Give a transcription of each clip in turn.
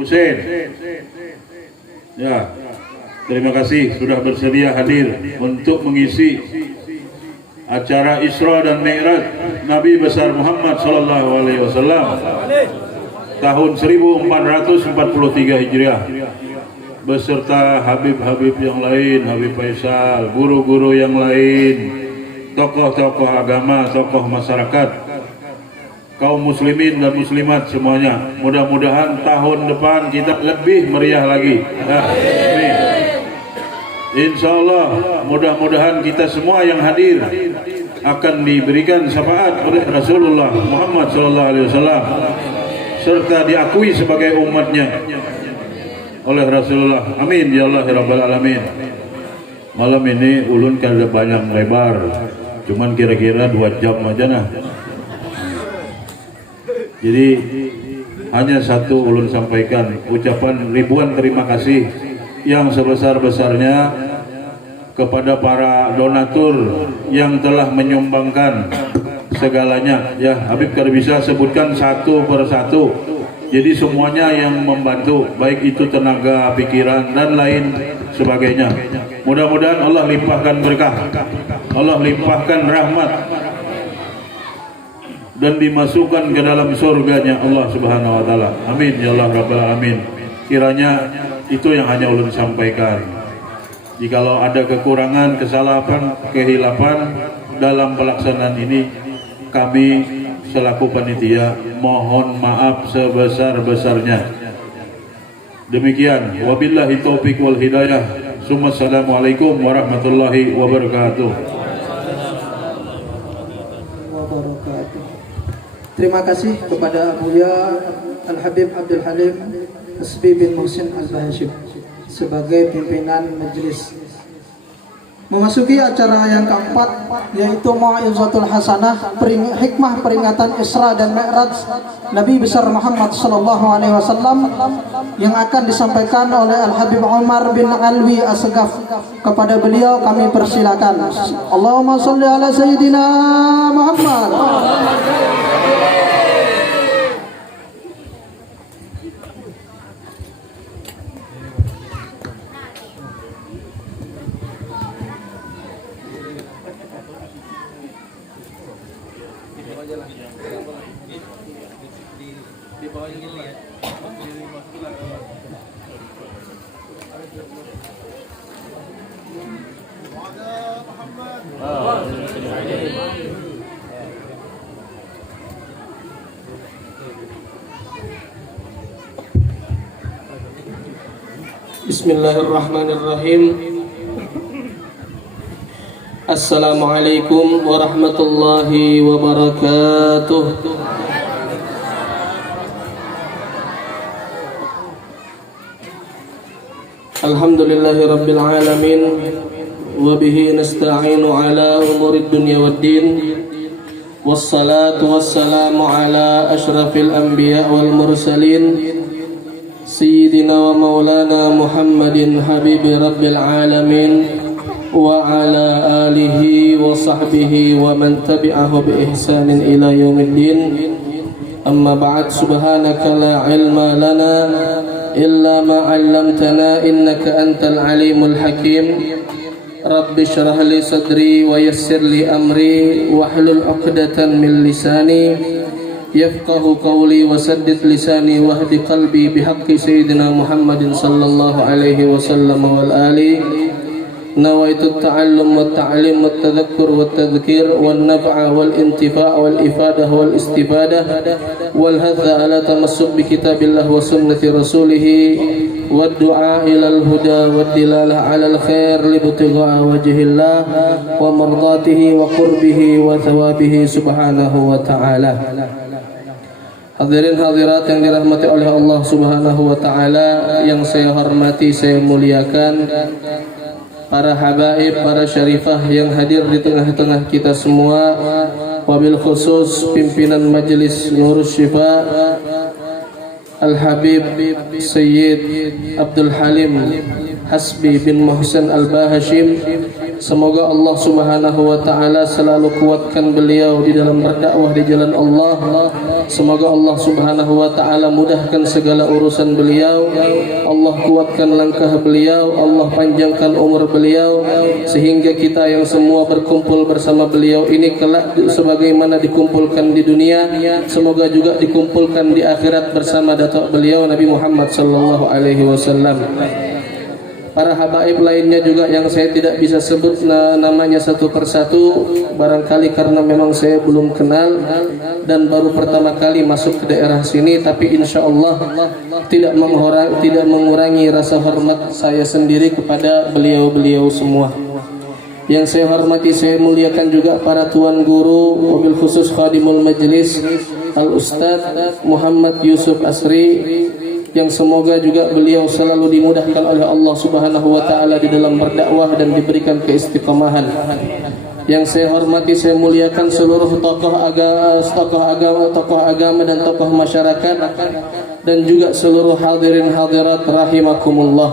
Hussein. Ya, terima kasih sudah bersedia hadir untuk mengisi acara Isra dan Mi'raj Nabi besar Muhammad sallallahu alaihi wasallam tahun 1443 Hijriah beserta habib-habib yang lain, Habib Faisal, guru-guru yang lain, tokoh-tokoh agama, tokoh masyarakat, kaum muslimin dan muslimat semuanya. Mudah-mudahan tahun depan kita lebih meriah lagi. Amin. Insya Allah mudah-mudahan kita semua yang hadir akan diberikan syafaat oleh Rasulullah Muhammad SAW serta diakui sebagai umatnya oleh Rasulullah. Amin ya Allah ya Rabbal Alamin. Malam ini ulun kada banyak lebar, cuman kira-kira 2 jam aja nah. Jadi hanya satu ulun sampaikan ucapan ribuan terima kasih yang sebesar-besarnya kepada para donatur yang telah menyumbangkan segalanya. Ya, Habib kada bisa sebutkan satu persatu. Jadi semuanya yang membantu, baik itu tenaga, pikiran dan lain sebagainya. Mudah-mudahan Allah limpahkan berkah, Allah limpahkan rahmat dan dimasukkan ke dalam surganya Allah Subhanahu wa taala. Amin ya Allah Rabbal Alamin. Kiranya itu yang hanya ulun sampaikan. Jikalau ada kekurangan, kesalahan, kehilapan dalam pelaksanaan ini, kami selaku panitia mohon maaf sebesar-besarnya. Demikian, wabillahi taufik wal hidayah. Assalamualaikum warahmatullahi wabarakatuh. Terima kasih kepada Buya Al-Habib Abdul Halim Hasbi bin Muhsin Al-Bahashim sebagai pimpinan majelis. Memasuki acara yang keempat, yaitu Mau'izatul Hasanah, hikmah peringatan Isra dan Mi'raj Nabi besar Muhammad sallallahu alaihi wasallam, yang akan disampaikan oleh Al-Habib Umar bin Alwi As-Segaf. Kepada beliau kami persilakan. Allahumma shalli ala sayyidina Muhammad. Bismillahirrahmanirrahim. Assalamualaikum warahmatullahi wabarakatuh. Alhamdulillahi rabbil alamin, wa bihi nasta'inu ala umurid dunya waddin, wassalatu wassalamu ala ashrafil anbiya wal mursalin, Sayyidina wa maulana Muhammadin habibi rabbil alamin, wa ala alihi wa sahbihi wa man tabi'ahu bi ihsanin ila yaumiddin. Amma ba'd, subhanaka la ilma lana illa ma 'allamtana innaka antal alimul hakim. Rabbi shrah li sadri wa yassir li amri wahlul 'uqdatan min lisani yafqahu qawli wa saddid lisani wahdi qalbi bihaqqi sayyidina Muhammadin sallallahu alaihi wasallam wal ali. Nawaitu at-ta'allum wa at-ta'lim wa at-tadhakkur wa at-tadhkir wal naf'a wal intifa' wal ifadah wal istifadah wal hadha ala tamassuk bi kitabillah wa sunnati rasulih wad du'a ila al-huda wad dilalah ala al-khair li ibtigha'a wajhillah wa mardatihi wa qurbihi wa thawabihi subhanahu wa ta'ala. Hadirin hadirat yang dirahmati oleh Allah Subhanahu wa taala, yang saya hormati, saya muliakan, para habaib, para syarifah yang hadir di tengah-tengah kita semua, wabil khusus pimpinan majelis Nurus Syifa Al-Habib Sayyid Abdul Halim Hasbi bin Muhsin Al-Bahashim. Semoga Allah Subhanahu wa taala selalu kuatkan beliau di dalam berdakwah di jalan Allah, Semoga Allah Subhanahu wa taala mudahkan segala urusan beliau, Allah kuatkan langkah beliau, Allah panjangkan umur beliau, sehingga kita yang semua berkumpul bersama beliau ini kelak sebagaimana dikumpulkan di dunia, semoga juga dikumpulkan di akhirat bersama datuk beliau Nabi Muhammad sallallahu alaihi wasallam. Para habaib lainnya juga yang saya tidak bisa sebut namanya satu persatu, barangkali karena memang saya belum kenal dan baru pertama kali masuk ke daerah sini, tapi insya Allah tidak mengurangi rasa hormat saya sendiri kepada beliau-beliau semua. Yang saya hormati, saya muliakan juga para tuan guru, wabil khusus khadimul majlis Al-Ustadz Muhammad Yusuf Asri, yang semoga juga beliau selalu dimudahkan oleh Allah Subhanahu wa taala di dalam berdakwah dan diberikan keistiqomahan. Yang saya hormati, saya muliakan seluruh tokoh agama dan tokoh masyarakat, dan juga seluruh hadirin hadirat rahimakumullah.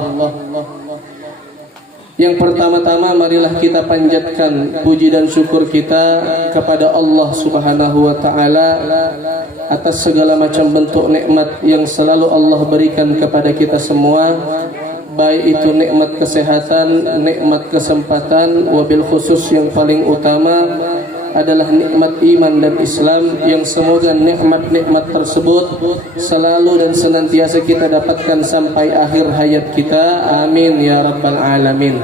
Yang pertama-tama marilah kita panjatkan puji dan syukur kita kepada Allah Subhanahu wa taala atas segala macam bentuk nikmat yang selalu Allah berikan kepada kita semua, baik itu nikmat kesehatan, nikmat kesempatan, wabil khusus yang paling utama adalah nikmat iman dan Islam, yang semoga nikmat-nikmat tersebut selalu dan senantiasa kita dapatkan sampai akhir hayat kita. Amin ya rabbal alamin.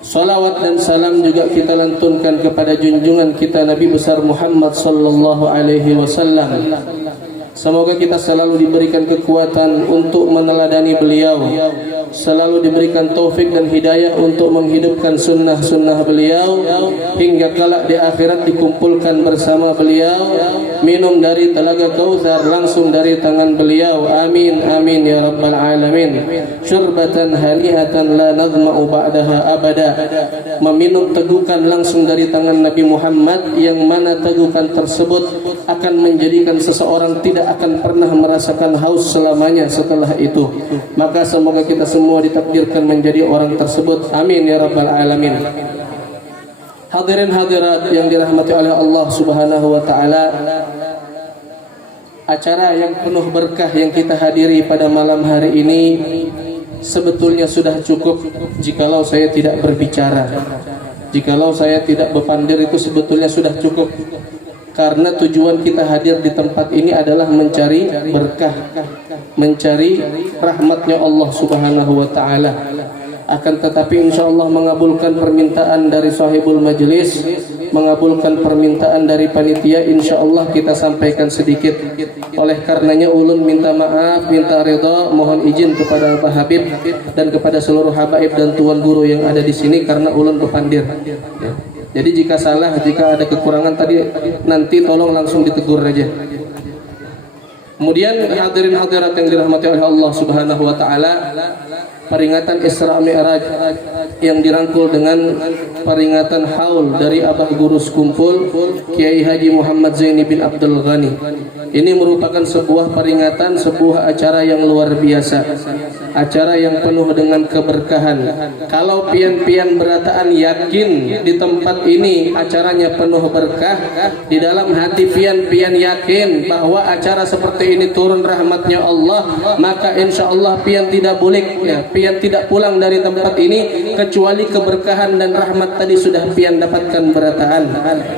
Salawat dan salam juga kita lantunkan kepada junjungan kita Nabi besar Muhammad sallallahu alaihi wasallam. Semoga kita selalu diberikan kekuatan untuk meneladani beliau, selalu diberikan taufik dan hidayah untuk menghidupkan sunnah-sunnah beliau, hingga kelak di akhirat dikumpulkan bersama beliau, minum dari telaga Kautsar langsung dari tangan beliau. Amin amin ya rabbal alamin. Syurbatan hani'atan la nadma'u ba'daha abada. Meminum tegukan langsung dari tangan Nabi Muhammad, yang mana tegukan tersebut akan menjadikan seseorang tidak akan pernah merasakan haus selamanya setelah itu. Maka semoga kita semua ditakdirkan menjadi orang tersebut. Amin ya rabbal alamin. Hadirin hadirat yang dirahmati oleh Allah Subhanahu wa taala, acara yang penuh berkah yang kita hadiri pada malam hari ini sebetulnya sudah cukup jikalau saya tidak berbicara. Jikalau saya tidak berpandir, itu sebetulnya sudah cukup. Karena tujuan kita hadir di tempat ini adalah mencari berkah, mencari rahmatnya Allah Subhanahu wa taala. Akan tetapi insyaallah mengabulkan permintaan dari sahibul majlis, mengabulkan permintaan dari panitia, insyaallah kita sampaikan sedikit. Oleh karenanya ulun minta maaf, minta ridha, mohon izin kepada Pak Habib dan kepada seluruh habaib dan tuan guru yang ada di sini karena ulun berpandir. Jadi jika salah, jika ada kekurangan tadi, nanti tolong langsung ditegur aja. Kemudian hadirin hadirat yang dirahmati oleh Allah Subhanahu wa taala, peringatan Isra Mi'raj yang dirangkul dengan peringatan haul dari Abah Guru Sekumpul Kiai Haji Muhammad Zaini bin Abdul Ghani. Ini merupakan sebuah peringatan, sebuah acara yang luar biasa, acara yang penuh dengan keberkahan. Kalau pian-pian berataan yakin di tempat ini acaranya penuh berkah, di dalam hati pian-pian yakin bahwa acara seperti ini turun rahmatnya Allah, maka insya Allah pian tidak boleh ya, pian tidak pulang dari tempat ini kecuali keberkahan dan rahmat tadi sudah pian dapatkan berataan.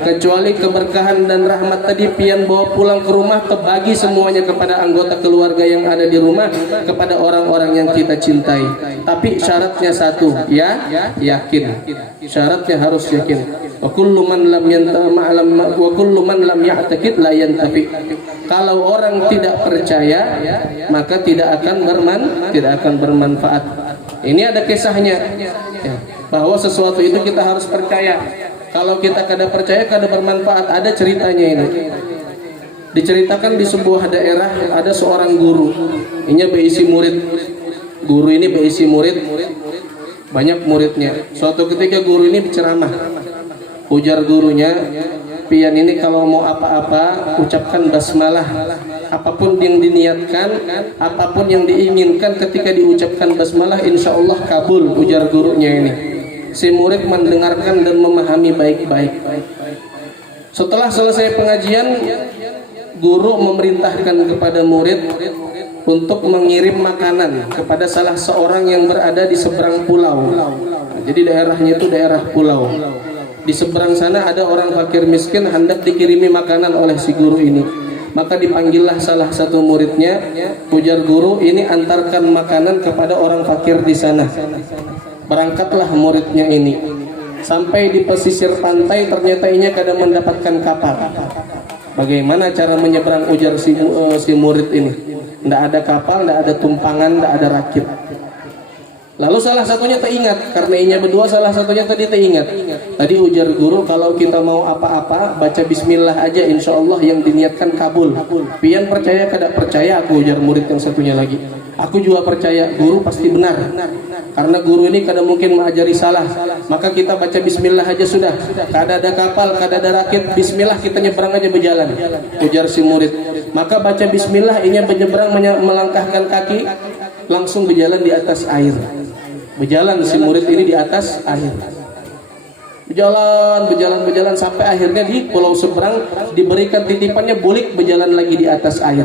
Kecuali keberkahan dan rahmat tadi pian bawa pulang ke rumah, kebagi semuanya kepada anggota keluarga yang ada di rumah, kepada orang-orang yang kita cintai. Tapi syaratnya satu, ya, yakin. Syaratnya harus yakin. Wa kullu man lam ya'taqid la yantafi. Kalau orang tidak percaya, maka tidak akan bermanfaat. Ini ada kisahnya, ya, bahwa sesuatu itu kita harus percaya. Kalau kita kada percaya, kada bermanfaat. Ada ceritanya ini. Diceritakan di sebuah daerah ada seorang guru. Ini berisi murid. Guru ini berisi murid, banyak muridnya. Suatu ketika guru ini berceramah. Ujar gurunya, pian ini kalau mau apa-apa ucapkan basmalah. Apapun yang diniatkan, apapun yang diinginkan ketika diucapkan basmalah, insya Allah kabul. Ujar gurunya ini. Si murid mendengarkan dan memahami baik-baik. Setelah selesai pengajian, guru memerintahkan kepada murid untuk mengirim makanan kepada salah seorang yang berada di seberang pulau. Jadi daerahnya itu daerah pulau. Di seberang sana ada orang fakir miskin hendak dikirimi makanan oleh si guru ini. Maka dipanggillah salah satu muridnya, ujar guru, ini antarkan makanan kepada orang fakir di sana. Berangkatlah muridnya ini. Sampai di pesisir pantai ternyata inya kadang mendapatkan kapal. Bagaimana cara menyeberang, ujar si murid ini? Tidak ada kapal, tidak ada tumpangan, tidak ada rakit. Lalu salah satunya teringat, karena inya berdua salah satunya tadi teringat. Tadi ujar guru, kalau kita mau apa-apa baca bismillah aja, insya Allah yang diniatkan kabul. Pian percaya kada percaya, aku ujar murid yang satunya lagi. Aku juga percaya, guru pasti benar. Karena guru ini kadang mungkin mengajari salah. Maka kita baca bismillah aja sudah. Kada ada kapal, kada ada rakit, bismillah kita nyebrang aja berjalan, ujar si murid. Maka baca bismillah, inya menyeberang, melangkahkan kaki, langsung berjalan di atas air. Berjalan si murid ini di atas air. Berjalan sampai akhirnya di pulau seberang diberikan titipannya, bulik berjalan lagi di atas air.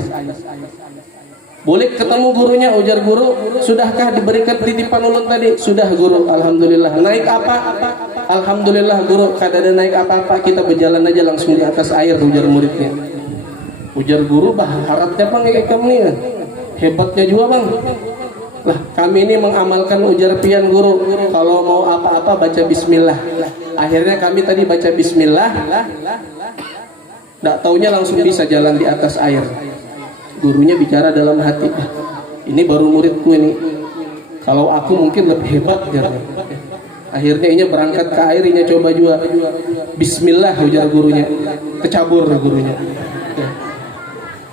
Bulik ketemu gurunya, ujar guru, sudahkah diberikan titipan ulun tadi? Sudah guru, alhamdulillah. Naik apa? Alhamdulillah guru, kada ada naik apa-apa, kita berjalan aja langsung di atas air, ujar muridnya. Ujar guru, harapnya bang kamu nih, hebatnya juga bang. Lah kami ini mengamalkan ujar pian guru, kalau mau apa-apa baca bismillah. Akhirnya kami tadi baca bismillah, tidak taunya langsung bisa jalan di atas air. Gurunya bicara dalam hati, ini baru muridku ini, kalau aku mungkin lebih hebat ya. Akhirnya inya berangkat ke air, inya coba juga bismillah, ujar gurunya, kecabur gurunya.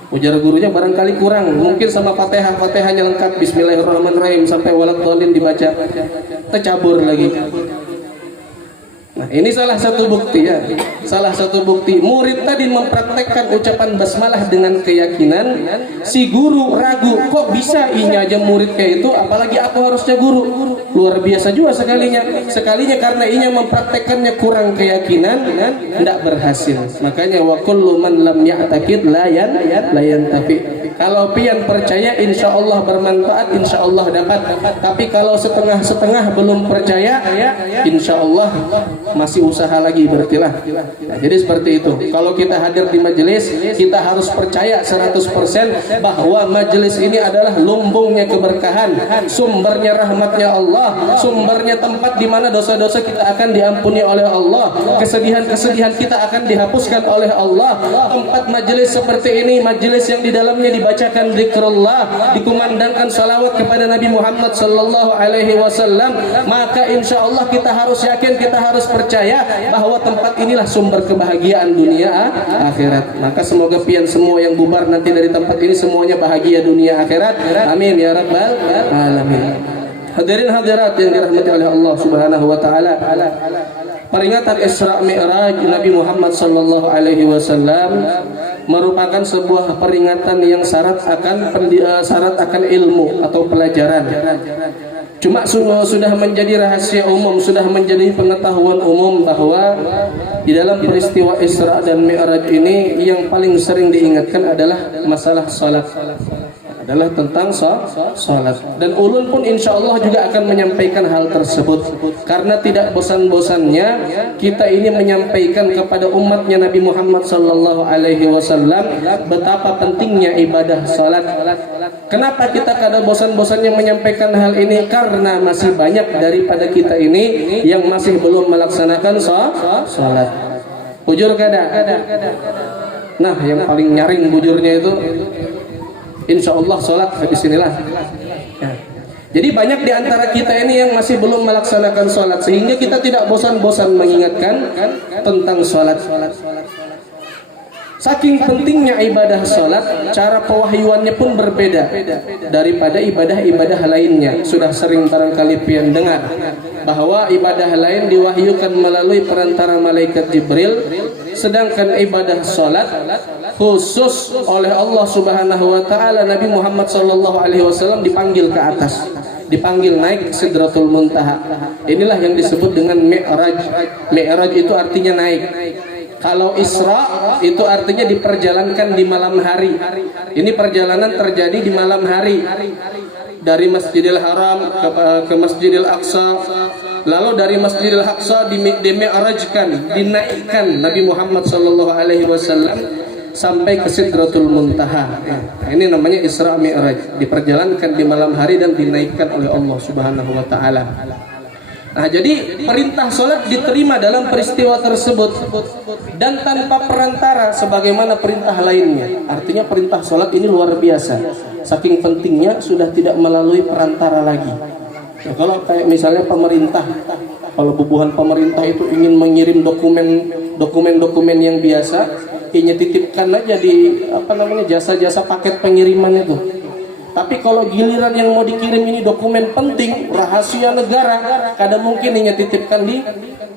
Ujar gurunya barangkali kurang, mungkin sama fatihahnya lengkap, bismillahirrahmanirrahim sampai waladhdallin dibaca, tercabur lagi. Nah ini salah satu bukti ya, salah satu bukti murid tadi mempraktekkan ucapan basmalah dengan keyakinan. Si guru ragu, kok bisa inya aja murid kayak itu, apalagi aku harusnya guru. Luar biasa juga sekalinya karena inya mempraktekkannya kurang keyakinan, tidak berhasil. Makanya wa kullu man lam ya'taqid la yantafi. Kalau pian percaya, insya Allah bermanfaat, insya Allah dapat. Tapi kalau setengah-setengah belum percaya, insya Allah masih usaha lagi berartilah. Nah, jadi seperti itu. Kalau kita hadir di majelis, kita harus percaya 100% bahwa majelis ini adalah lumbungnya keberkahan, sumbernya rahmatnya Allah, sumbernya tempat di mana dosa-dosa kita akan diampuni oleh Allah, kesedihan-kesedihan kita akan dihapuskan oleh Allah. Tempat majelis seperti ini, majelis yang di dalamnya dibacakan zikrullah, dikumandangkan salawat kepada Nabi Muhammad sallallahu alaihi wasallam, maka insya Allah kita harus yakin, kita harus percaya bahwa tempat inilah sumber kebahagiaan dunia akhirat. Maka semoga pian semua yang bubar nanti dari tempat ini semuanya bahagia dunia akhirat. Amin ya rabbal alamin. Hadirin hadirat yang dirahmati oleh Allah Subhanahu wa taala. Peringatan Isra Mi'raj Nabi Muhammad sallallahu alaihi wasallam merupakan sebuah peringatan yang syarat akan ilmu atau pelajaran. Cuma sudah menjadi rahasia umum, sudah menjadi pengetahuan umum bahwa di dalam peristiwa Isra dan Mi'raj ini yang paling sering diingatkan adalah masalah salat, adalah tentang salat. Dan ulun pun insya Allah juga akan menyampaikan hal tersebut, karena tidak bosan-bosannya kita ini menyampaikan kepada umatnya Nabi Muhammad sallallahu alaihi wasallam betapa pentingnya ibadah salat. Kenapa kita kada bosan-bosannya menyampaikan hal ini? Karena masih banyak daripada kita ini yang masih belum melaksanakan salat. Bujur kada? Nah, yang paling nyaring bujurnya itu insya Allah sholat habis inilah ya. Jadi banyak di antara kita ini yang masih belum melaksanakan sholat, sehingga kita tidak bosan-bosan mengingatkan tentang sholat. Saking pentingnya ibadah sholat, cara pewahyuannya pun berbeda daripada ibadah-ibadah lainnya. Sudah sering barangkali pian dengar bahwa ibadah lain diwahyukan melalui perantara malaikat Jibril, sedangkan ibadah sholat khusus oleh Allah Subhanahu wa taala Nabi Muhammad sallallahu alaihi wasallam dipanggil ke atas, dipanggil naik Sidratul Muntaha. Inilah yang disebut dengan Mi'raj. Mi'raj itu artinya naik. Kalau Isra itu artinya diperjalankan di malam hari. Ini perjalanan terjadi di malam hari dari Masjidil Haram ke Masjidil Aqsa. Lalu dari Masjidil Aqsa dimi'rajkan, dinaikkan Nabi Muhammad sallallahu alaihi wasallam sampai ke Sidratul Muntaha. Nah, ini namanya Isra Mi'raj, diperjalankan di malam hari dan dinaikkan oleh Allah Subhanahu wa taala. Nah, jadi perintah sholat diterima dalam peristiwa tersebut dan tanpa perantara sebagaimana perintah lainnya. Artinya perintah sholat ini luar biasa. Saking pentingnya sudah tidak melalui perantara lagi. Ya, kalau kayak misalnya pemerintah, kalau bubuhan pemerintah itu ingin mengirim dokumen yang biasa, ingin titipkan aja di jasa-jasa paket pengiriman itu. Tapi kalau giliran yang mau dikirim ini dokumen penting, rahasia negara, kadang mungkin inya titipkan di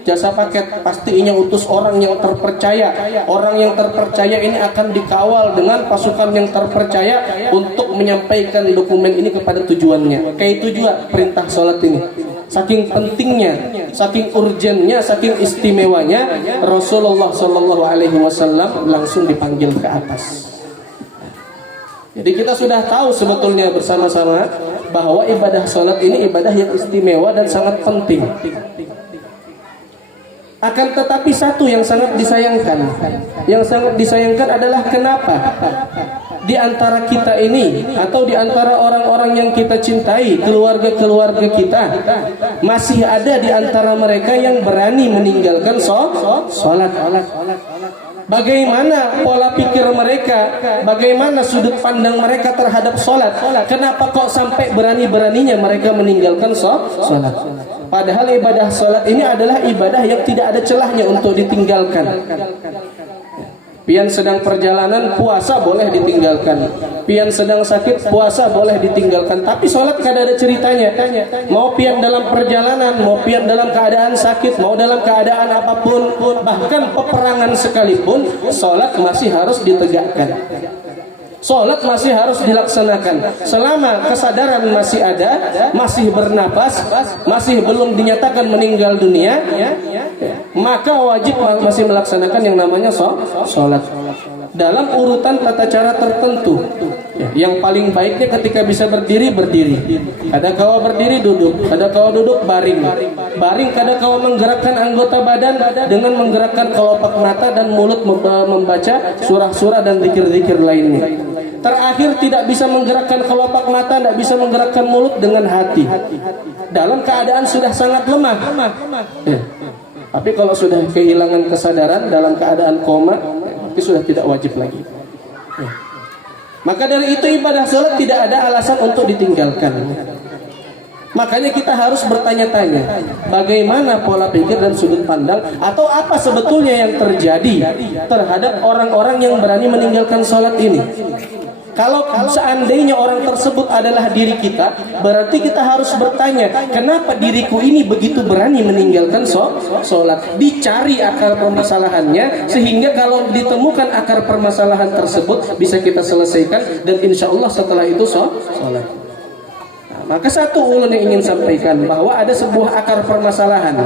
jasa paket. Pasti inya utus orang yang terpercaya. Orang yang terpercaya ini akan dikawal dengan pasukan yang terpercaya untuk menyampaikan dokumen ini kepada tujuannya. Kayak itu juga perintah sholat ini. Saking pentingnya, saking urgennya, saking istimewanya, Rasulullah Shallallahu Alaihi Wasallam langsung dipanggil ke atas. Jadi kita sudah tahu sebetulnya bersama-sama bahwa ibadah sholat ini ibadah yang istimewa dan sangat penting. Akan tetapi satu yang sangat disayangkan, adalah kenapa di antara kita ini atau di antara orang-orang yang kita cintai, keluarga-keluarga kita, masih ada di antara mereka yang berani meninggalkan sholat. Bagaimana pola pikir mereka, bagaimana sudut pandang mereka terhadap sholat? Kenapa kok sampai berani-beraninya mereka meninggalkan sholat? Padahal ibadah sholat ini adalah ibadah yang tidak ada celahnya untuk ditinggalkan. Pian sedang perjalanan, puasa boleh ditinggalkan. Pian sedang sakit, puasa boleh ditinggalkan. Tapi sholat kada ada ceritanya. Mau pian dalam perjalanan, mau pian dalam keadaan sakit, mau dalam keadaan apapun, bahkan peperangan sekalipun, sholat masih harus ditegakkan. Sholat masih harus dilaksanakan. Selama kesadaran masih ada, masih bernapas, masih belum dinyatakan meninggal dunia, maka wajib masih melaksanakan yang namanya sholat dalam urutan tata cara tertentu. Yang paling baiknya ketika bisa berdiri, kada kau berdiri duduk, kada kau duduk baring, kada kau menggerakkan anggota badan dengan menggerakkan kelopak mata dan mulut membaca surah-surah dan zikir-zikir lainnya. Terakhir tidak bisa menggerakkan kelopak mata, tidak bisa menggerakkan mulut dengan hati. Dalam keadaan sudah sangat lemah. Tapi kalau sudah kehilangan kesadaran dalam keadaan koma, itu sudah tidak wajib lagi. Maka dari itu ibadah sholat tidak ada alasan untuk ditinggalkan. Makanya kita harus bertanya-tanya, bagaimana pola pikir dan sudut pandang, atau apa sebetulnya yang terjadi terhadap orang-orang yang berani meninggalkan sholat ini. Kalau seandainya orang tersebut adalah diri kita, berarti kita harus bertanya, kenapa diriku ini begitu berani meninggalkan sholat? Dicari akar permasalahannya, sehingga kalau ditemukan akar permasalahan tersebut bisa kita selesaikan, dan insya Allah setelah itu sholat. Maka satu ulun yang ingin sampaikan bahwa ada sebuah akar permasalahan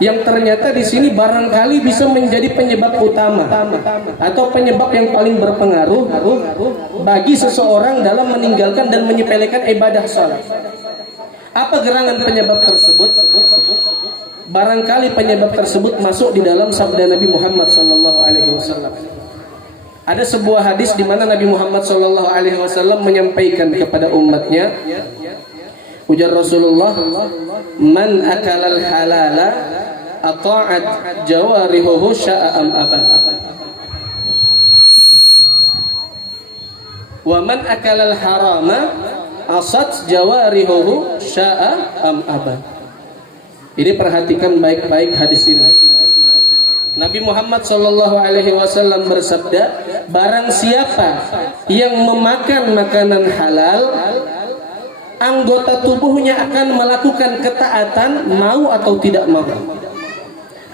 yang ternyata di sini barangkali bisa menjadi penyebab utama atau penyebab yang paling berpengaruh bagi seseorang dalam meninggalkan dan menyepelekan ibadah salat. Apa gerangan penyebab tersebut? Barangkali penyebab tersebut masuk di dalam sabda Nabi Muhammad SAW. Ada sebuah hadis di mana Nabi Muhammad SAW menyampaikan kepada umatnya, ujar Rasulullah, man akalal halala ata'at jawarihuhu sya'a am aban, wa man akalal harama asat jawarihuhu sya'a am aban. Ini perhatikan baik-baik hadis ini. Nabi Muhammad SAW bersabda, barang siapa yang memakan makanan halal, anggota tubuhnya akan melakukan ketaatan mau atau tidak mau.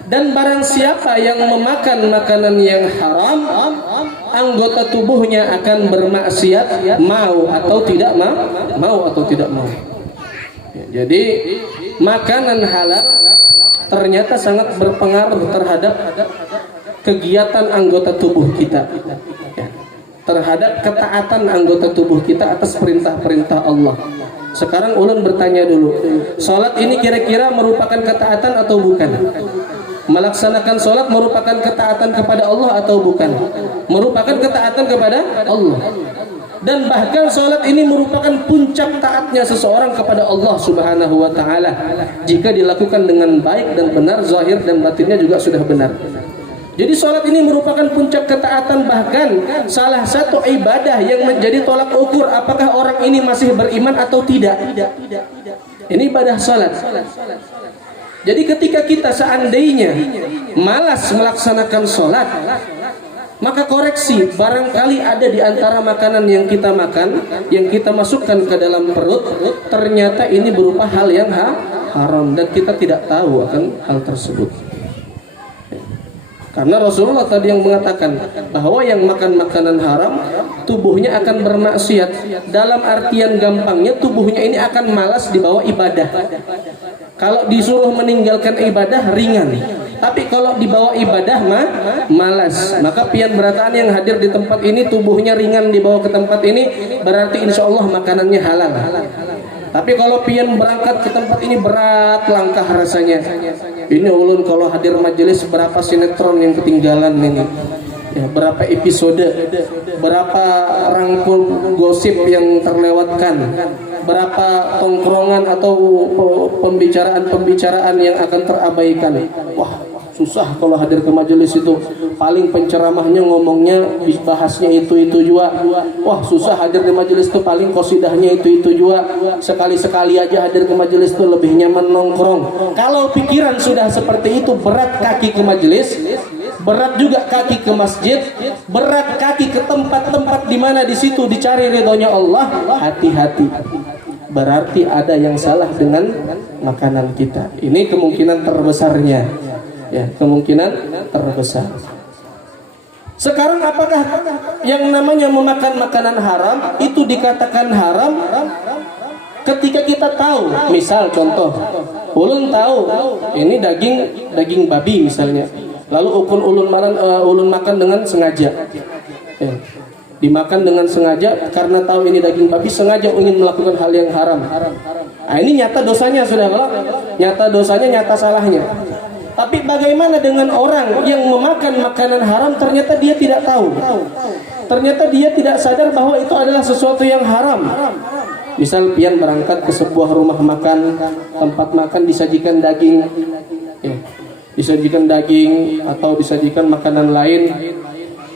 Dan barang siapa yang memakan makanan yang haram, anggota tubuhnya akan bermaksiat mau atau tidak mau. Jadi makanan halal ternyata sangat berpengaruh terhadap kegiatan anggota tubuh kita, ya, terhadap ketaatan anggota tubuh kita atas perintah-perintah Allah. Sekarang ulun bertanya dulu, sholat ini kira-kira merupakan ketaatan atau bukan? Melaksanakan sholat merupakan ketaatan kepada Allah atau bukan? Merupakan ketaatan kepada Allah. Dan bahkan sholat ini merupakan puncak taatnya seseorang kepada Allah Subhanahu wa ta'ala jika dilakukan dengan baik dan benar, zahir dan batinnya juga sudah benar. Jadi sholat ini merupakan puncak ketaatan, bahkan salah satu ibadah yang menjadi tolak ukur apakah orang ini masih beriman atau tidak. Ini ibadah sholat. Jadi ketika kita seandainya malas melaksanakan sholat, maka koreksi, barangkali ada di antara makanan yang kita makan, yang kita masukkan ke dalam perut, ternyata ini berupa hal yang haram dan kita tidak tahu akan hal tersebut. Karena Rasulullah tadi yang mengatakan bahwa yang makan makanan haram tubuhnya akan bermaksiat. Dalam artian gampangnya, tubuhnya ini akan malas dibawa ibadah. Kalau disuruh meninggalkan ibadah ringan, tapi kalau dibawa ibadah malas. Maka pian berataan yang hadir di tempat ini tubuhnya ringan dibawa ke tempat ini, berarti insya Allah makanannya halal. Tapi kalau pian berangkat ke tempat ini berat langkah rasanya. Ini ulun kalau hadir majelis berapa sinetron yang ketinggalan ini, ya, berapa episode, berapa rangkul gosip yang terlewatkan, berapa tongkrongan atau pembicaraan-pembicaraan yang akan terabaikan. Wah, susah kalau hadir ke majelis itu. Paling penceramahnya ngomongnya bahasnya itu juga. Wah, susah hadir di majelis itu, paling qasidahnya itu juga. Sekali-sekali aja hadir ke majelis itu, lebih nyaman nongkrong. Kalau pikiran sudah seperti itu, berat kaki ke majelis, berat juga kaki ke masjid, berat kaki ke tempat-tempat di mana di situ dicari ridhonya Allah. Hati-hati. Berarti ada yang salah dengan makanan kita. Ini kemungkinan terbesarnya. Ya, kemungkinan terbesar. Sekarang apakah yang namanya memakan makanan haram itu dikatakan haram ketika kita tahu, misal contoh, ulun tahu ini daging babi misalnya, lalu ulun makan dengan sengaja, ya, dimakan dengan sengaja karena tahu ini daging babi, sengaja ingin melakukan hal yang haram. Nah, ini nyata dosanya, sudah kalau nyata dosanya, nyata salahnya. Tapi bagaimana dengan orang yang memakan makanan haram ternyata dia tidak tahu, ternyata dia tidak sadar bahwa itu adalah sesuatu yang haram. Misal pian berangkat ke sebuah rumah makan, tempat makan disajikan daging, ya, disajikan daging atau disajikan makanan lain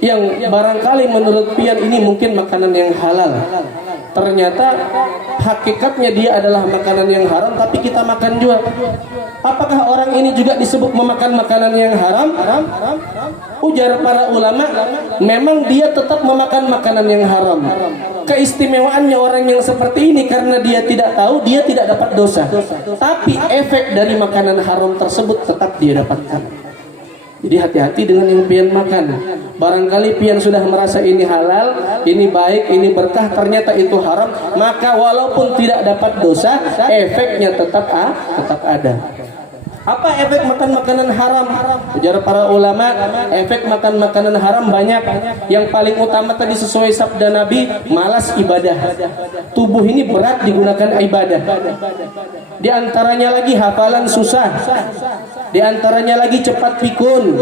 yang barangkali menurut pian ini mungkin makanan yang halal. Ternyata hakikatnya dia adalah makanan yang haram, tapi kita makan juga. Apakah orang ini juga disebut memakan makanan yang haram? Ujar para ulama, memang dia tetap memakan makanan yang haram. Keistimewaannya orang yang seperti ini karena dia tidak tahu, dia tidak dapat dosa. Tapi efek dari makanan haram tersebut tetap dia dapatkan. Jadi hati-hati dengan yang pian makan. Barangkali pian sudah merasa ini halal, ini baik, ini berkah, ternyata itu haram, maka walaupun tidak dapat dosa, efeknya tetap ada. Apa efek makan makanan haram? Ujar para ulama, efek makan makanan haram banyak. Yang paling utama tadi sesuai sabda Nabi, malas ibadah. Tubuh ini berat digunakan ibadah. Di antaranya lagi hafalan susah. Di antaranya lagi cepat pikun.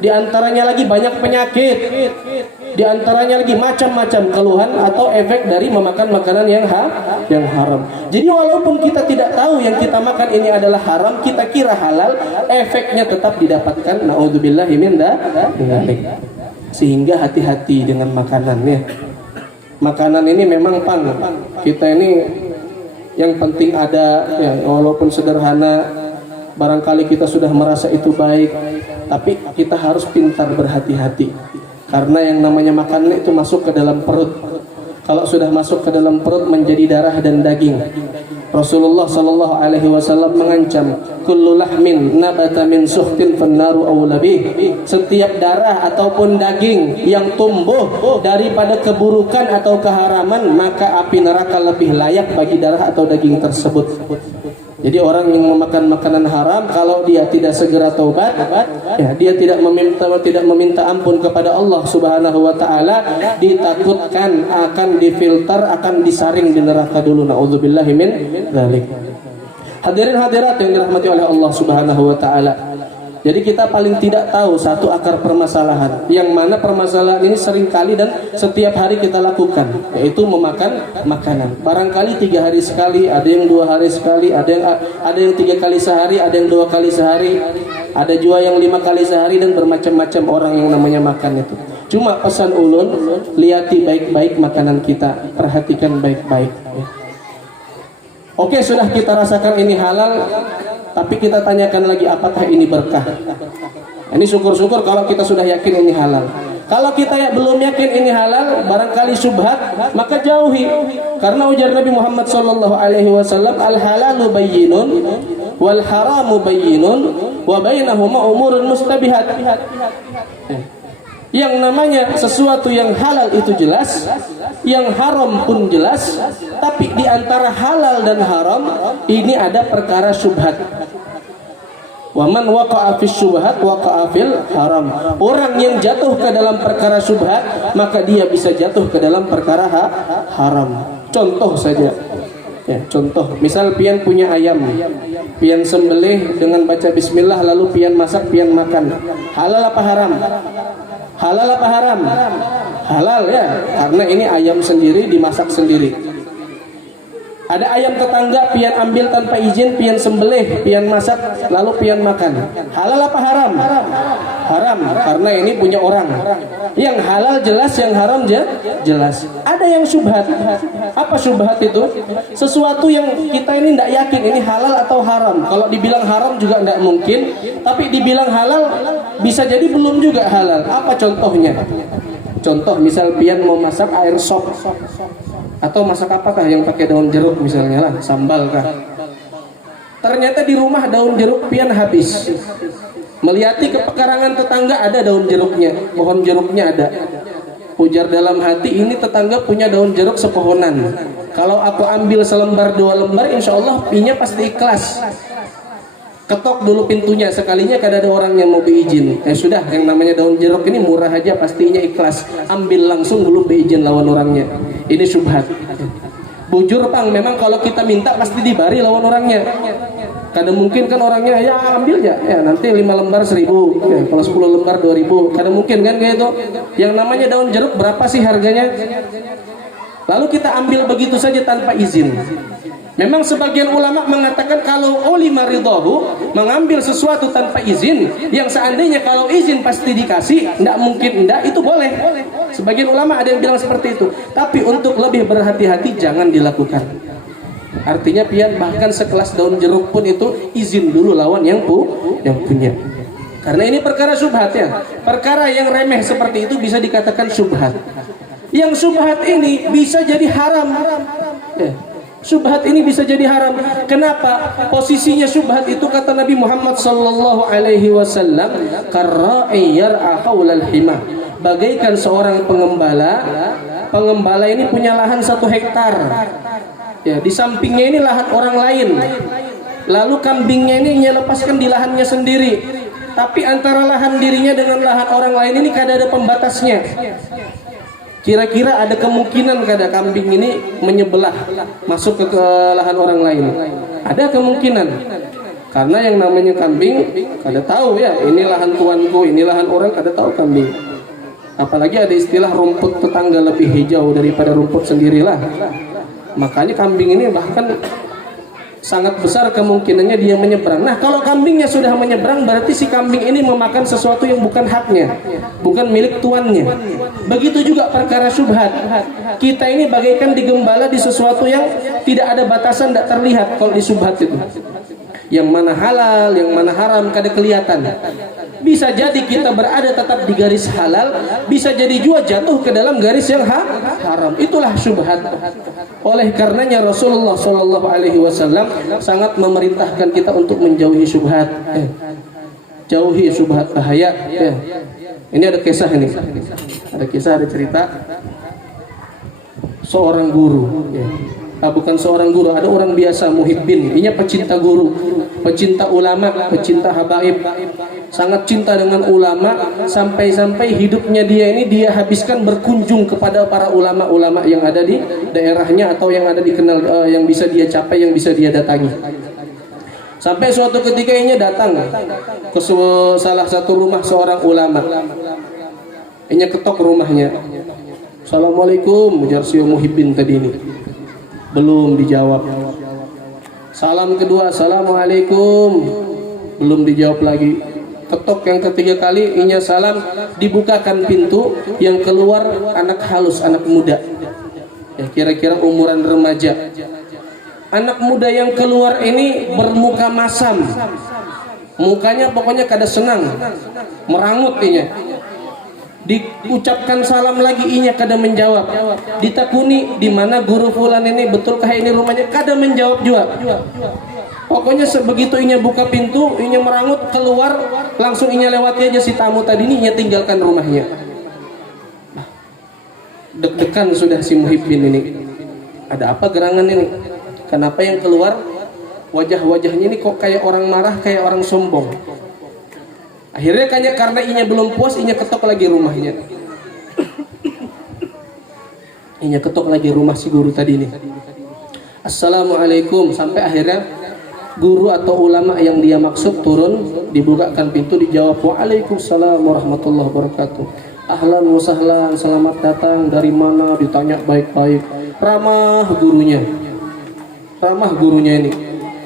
Di antaranya lagi banyak penyakit. Di antaranya lagi macam-macam keluhan atau efek dari memakan makanan yang haram. Jadi walaupun kita tidak tahu yang kita makan ini adalah haram, kita kira halal, efeknya tetap didapatkan. Naudzubillahi min dzalik. Sehingga hati-hati dengan makanannya. Makanan ini memang kita ini yang penting ada, ya, walaupun sederhana, barangkali kita sudah merasa itu baik, tapi kita harus pintar berhati-hati. Karena yang namanya makanan itu masuk ke dalam perut. Kalau sudah masuk ke dalam perut menjadi darah dan daging. Rasulullah sallallahu alaihi wasallam mengancam, kullu lahmin nabata min suhtin fannaru awla bih. Setiap darah ataupun daging yang tumbuh daripada keburukan atau keharaman, maka api neraka lebih layak bagi darah atau daging tersebut. Jadi orang yang memakan makanan haram, kalau dia tidak segera taubat, ya, dia tidak meminta ampun kepada Allah Subhanahu wa taala, ditakutkan akan difilter, akan disaring di neraka dulu. Nauzubillahi min dzalik. Hadirin hadirat yang dirahmati oleh Allah Subhanahu wa taala. Jadi kita paling tidak tahu satu akar permasalahan, yang mana permasalahan ini seringkali dan setiap hari kita lakukan, yaitu memakan makanan. Barangkali 3 hari sekali, ada yang 2 hari sekali, ada yang 3 kali sehari, ada yang 2 kali sehari, ada juga yang 5 kali sehari, dan bermacam-macam orang yang namanya makan itu. Cuma pesan ulun, lihati baik-baik makanan kita, perhatikan baik-baik. Oke, sudah kita rasakan ini halal, tapi kita tanyakan lagi, apakah ini berkah? Ini syukur-syukur kalau kita sudah yakin ini halal. Kalau kita belum yakin ini halal, barangkali syubhat, maka jauhi. Karena ujar Nabi Muhammad SAW, al halalu bayyinun wal haramu bayyinun wa bainahuma umurun mustabihat. Yang namanya sesuatu yang halal itu jelas, yang haram pun jelas, tapi di antara halal dan haram ini ada perkara syubhat. Wa man waqa'a fis syubhat waqa'a fil haram. Orang yang jatuh ke dalam perkara syubhat, maka dia bisa jatuh ke dalam perkara haram. Contoh saja. Ya, contoh, misal pian punya ayam, pian sembelih dengan baca bismillah, lalu pian masak, pian makan. Halal apa haram? Halal apa haram? Halal ya, karena ini ayam sendiri, dimasak sendiri. Ada ayam tetangga, pian ambil tanpa izin, pian sembelih, pian masak, lalu pian makan. Halal apa haram? Haram, karena ini punya orang. Yang halal jelas, yang haram jelas. Ada yang syubhat. Apa syubhat itu? Sesuatu yang kita ini tidak yakin ini halal atau haram. Kalau dibilang haram juga tidak mungkin, tapi dibilang halal bisa jadi belum juga halal. Apa contohnya? Contoh, misal pian mau masak air sop, atau masak apakah yang pakai daun jeruk misalnya lah, sambal kah. Ternyata di rumah daun jeruk pian habis. Melihati ke pekarangan tetangga ada daun jeruknya, pohon jeruknya ada. Ujar dalam hati, ini tetangga punya daun jeruk sepohonan. Kalau aku ambil selembar 2 lembar, insya Allah pinya pasti ikhlas. Ketok dulu pintunya, sekalinya kada ada orang yang mau beizin. Sudah, yang namanya daun jeruk ini murah aja, pastinya ikhlas. Ambil langsung dulu beizin lawan orangnya. Ini syubhat. Bujur pang, memang kalau kita minta pasti dibari lawan orangnya. Kadang mungkin kan orangnya, ya ambil ya nanti 5 lembar 1.000, ya, kalau 10 lembar 2.000. Kadang mungkin kan kayak itu. Yang namanya daun jeruk berapa sih harganya? Lalu kita ambil begitu saja tanpa izin. Memang sebagian ulama mengatakan kalau ulima ridahu, mengambil sesuatu tanpa izin, yang seandainya kalau izin pasti dikasih, tidak mungkin tidak, itu boleh. Sebagian ulama ada yang bilang seperti itu. Tapi untuk lebih berhati-hati jangan dilakukan. Artinya pian bahkan sekelas daun jeruk pun itu izin dulu lawan yang punya. Karena ini perkara syubhat ya. Perkara yang remeh seperti itu bisa dikatakan syubhat. Yang syubhat ini bisa jadi haram. Ya. Syubhat ini bisa jadi haram. Kenapa? Posisinya syubhat itu kata Nabi Muhammad sallallahu alaihi wasallam, karra'i yar'a haulal himah. Bagaikan seorang pengembala. Pengembala ini punya lahan 1 hektar. Ya, di sampingnya ini lahan orang lain. Lalu kambingnya ini lepaskan di lahannya sendiri. Tapi antara lahan dirinya dengan lahan orang lain ini kada ada pembatasnya. Kira-kira ada kemungkinan kada kambing ini menyebelah masuk ke lahan orang lain. Ada kemungkinan. Karena yang namanya kambing kada tahu ya, ini lahan tuanku, ini lahan orang, kada tahu kambing. Apalagi ada istilah rumput tetangga lebih hijau daripada rumput sendirilah. Makanya kambing ini bahkan sangat besar kemungkinannya dia menyeberang. Nah, kalau kambingnya sudah menyeberang, berarti si kambing ini memakan sesuatu yang bukan haknya, bukan milik tuannya. Begitu juga perkara syubhat. Kita ini bagaikan digembala di sesuatu yang tidak ada batasan, tidak terlihat kalau di syubhat itu. Yang mana halal, yang mana haram kada kelihatan. Bisa jadi kita berada tetap di garis halal, bisa jadi juga jatuh ke dalam garis yang haram. Itulah syubhat. Oleh karenanya Rasulullah Shallallahu Alaihi Wasallam sangat memerintahkan kita untuk menjauhi syubhat. Jauhi syubhat, bahaya. Ini ada kisah ini. Ada kisah, ada cerita seorang guru. bukan seorang guru, ada orang biasa muhibbin, ini pecinta guru, pecinta ulama, pecinta habaib, sangat cinta dengan ulama, sampai-sampai hidupnya dia ini dia habiskan berkunjung kepada para ulama-ulama yang ada di daerahnya atau yang ada dikenal, yang bisa dia capai, yang bisa dia datangi. Sampai suatu ketika ini datang ke salah satu rumah seorang ulama, ini ketok rumahnya. Assalamualaikum, ujar si muhibbin tadi ini. Belum dijawab. Salam kedua, assalamualaikum, belum dijawab lagi. Ketok yang ketiga kali, inya salam, dibukakan pintu, yang keluar anak halus, anak muda, ya kira-kira umuran remaja. Anak muda yang keluar ini bermuka masam, mukanya pokoknya kada senang, merangut inya. Diucapkan salam lagi, inya kada menjawab. Ditakuni di mana guru fulan ini, betulkah ini rumahnya, kada menjawab juga. Pokoknya sebegitu inya buka pintu, inya merangut keluar, langsung inya lewati aja si tamu tadi ini, inya tinggalkan rumahnya. Deg-degan sudah si muhibbin ini. Ada apa gerangan ini? Kenapa yang keluar wajah-wajahnya ini kok kayak orang marah, kayak orang sombong? Akhirnya karena inya belum puas, inya ketok lagi rumahnya. Inya ketok lagi rumah si guru tadi ini. Assalamualaikum, sampai akhirnya guru atau ulama yang dia maksud turun, dibukakan pintu, dijawab waalaikumsalam warahmatullahi wabarakatuh. Ahlan wa sahlan, selamat datang, dari mana, ditanya baik-baik. Ramah gurunya ini.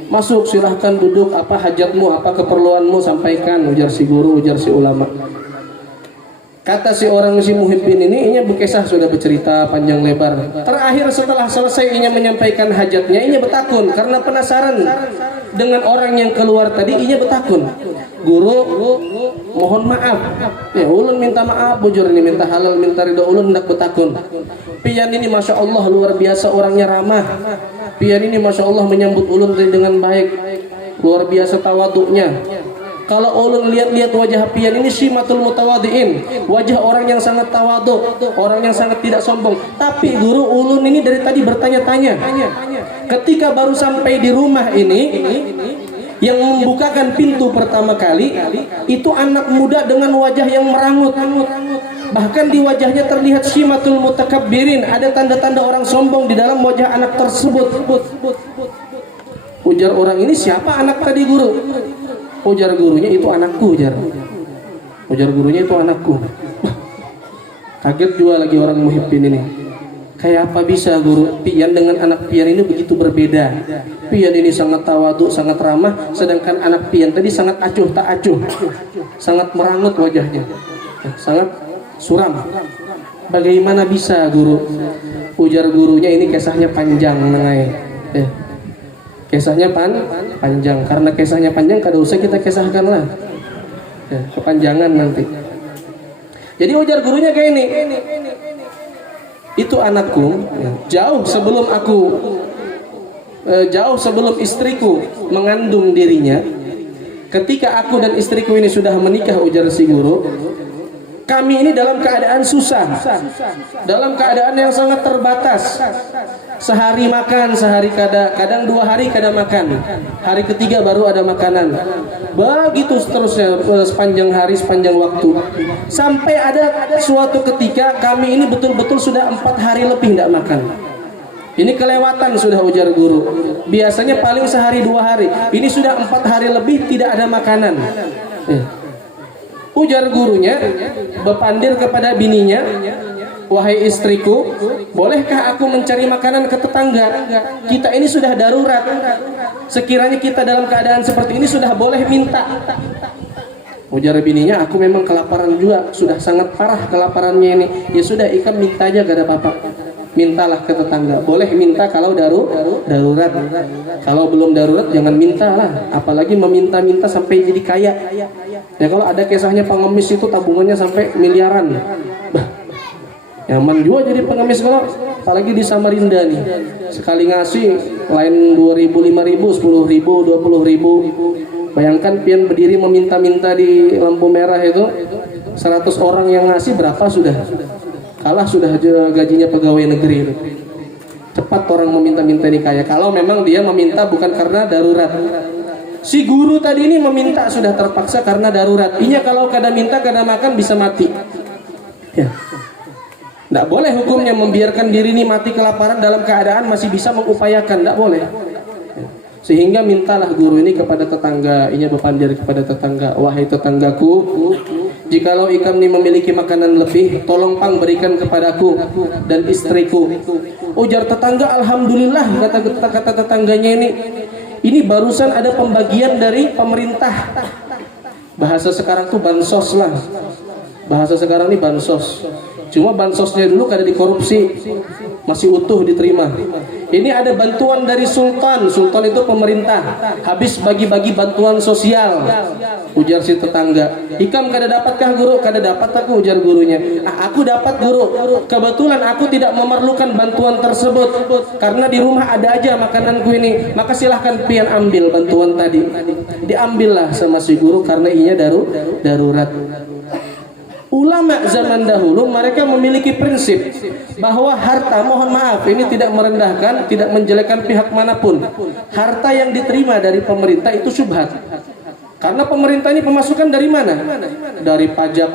Masuk, silahkan duduk, apa hajatmu, apa keperluanmu, sampaikan, ujar si guru, ujar si ulama. Kata si orang si muhibbin ini, inya berkisah sudah bercerita panjang lebar. Terakhir setelah selesai inya menyampaikan hajatnya, inya bertakun karena penasaran dengan orang yang keluar tadi. Inya bertakun, guru, mohon maaf, ya ulun minta maaf, bujur ini minta halal, minta ridho, ulun hendak bertakun. Pian ini masya Allah luar biasa orangnya ramah. Pian ini masya Allah menyambut ulun dengan baik, luar biasa tawaduknya. Kalau ulun lihat-lihat wajah pian ini simatul mutawadiin, wajah orang yang sangat tawaduk, orang yang sangat tidak sombong. Tapi guru, ulun ini dari tadi bertanya-tanya. Ketika baru sampai di rumah ini, yang membukakan pintu pertama kali itu anak muda dengan wajah yang merangut. Bahkan di wajahnya terlihat simatul mutakabbirin, ada tanda-tanda orang sombong di dalam wajah anak tersebut. Ujar orang ini, siapa anak tadi guru? Ujar gurunya, itu anakku, ujar gurunya, itu anakku. Kaget juga lagi orang muhibbin ini. Kayak apa bisa guru, pian dengan anak pian ini begitu berbeda. Pian ini sangat tawaduk, sangat ramah, sedangkan anak pian tadi sangat acuh tak acuh, sangat merangut wajahnya, sangat suram. Bagaimana bisa guru? Ujar gurunya, ini kisahnya panjang nengai. Kisahnya panjang. Karena kisahnya panjang, kada usah kita kisahkan lah, kepanjangan nanti. Jadi ujar gurunya kayak ini, itu anakku, jauh sebelum istriku mengandung dirinya. Ketika aku dan istriku ini sudah menikah, ujar si guru, kami ini dalam keadaan susah, dalam keadaan yang sangat terbatas. Sehari makan, sehari kadang 2 hari kada makan, hari ketiga baru ada makanan. Begitu seterusnya sepanjang hari, sepanjang waktu. Sampai ada suatu ketika kami ini betul-betul sudah 4 hari lebih tidak makan. Ini kelewatan sudah, ujar guru. Biasanya paling sehari 2 hari. Ini sudah 4 hari lebih tidak ada makanan. Ujar gurunya, berpandir kepada bininya, wahai istriku, bolehkah aku mencari makanan ke tetangga? Kita ini sudah darurat. Sekiranya kita dalam keadaan seperti ini sudah boleh minta. Ujar bininya, aku memang kelaparan juga, sudah sangat parah kelaparannya ini. Ya sudah, ikam minta aja, gak ada apa-apa. Mintalah ke tetangga. Boleh minta kalau darurat. Kalau belum darurat jangan minta lah. Apalagi meminta-minta sampai jadi kaya. Ya kalau ada kisahnya pengemis itu tabungannya sampai miliaran. Nyaman juga jadi pengemis kalau apalagi di Samarinda nih. Sekali ngasih lain 2.000, 5.000, 10.000, 20.000. Bayangkan pian berdiri meminta-minta di lampu merah itu, 100 orang yang ngasih berapa sudah? Kalah sudah gajinya pegawai negeri itu. Cepat orang meminta-minta nikah ya, kalau memang dia meminta bukan karena darurat. Si guru tadi ini meminta sudah terpaksa karena darurat. Inya kalau kada minta kada makan bisa mati. Ya. Tidak boleh hukumnya membiarkan diri ini mati kelaparan dalam keadaan masih bisa mengupayakan, tidak boleh. Sehingga mintalah guru ini kepada tetangga, inya berpandir kepada tetangga, wahai tetanggaku, jikalau ikam ini memiliki makanan lebih, tolong pang berikan kepadaku dan istriku. Ujar tetangga, alhamdulillah, kata tetangganya ini barusan ada pembagian dari pemerintah. Bahasa sekarang tuh bansos lah. Bahasa sekarang ini bansos. Cuma bansosnya dulu kada dikorupsi, masih utuh diterima. Ini ada bantuan dari sultan. Sultan itu pemerintah. Habis bagi-bagi bantuan sosial. Ujar si tetangga, ikam kada dapatkah guru? Kada dapat aku, ujar gurunya. Aku dapat guru. Kebetulan aku tidak memerlukan bantuan tersebut karena di rumah ada aja makananku ini. Maka silahkan pian ambil bantuan tadi. Diambillah sama si guru karena inya darurat. Ulama zaman dahulu mereka memiliki prinsip bahwa harta, mohon maaf, ini tidak merendahkan, tidak menjelekkan pihak manapun. Harta yang diterima dari pemerintah itu syubhat. Karena pemerintah ini pemasukan dari mana? Dari pajak.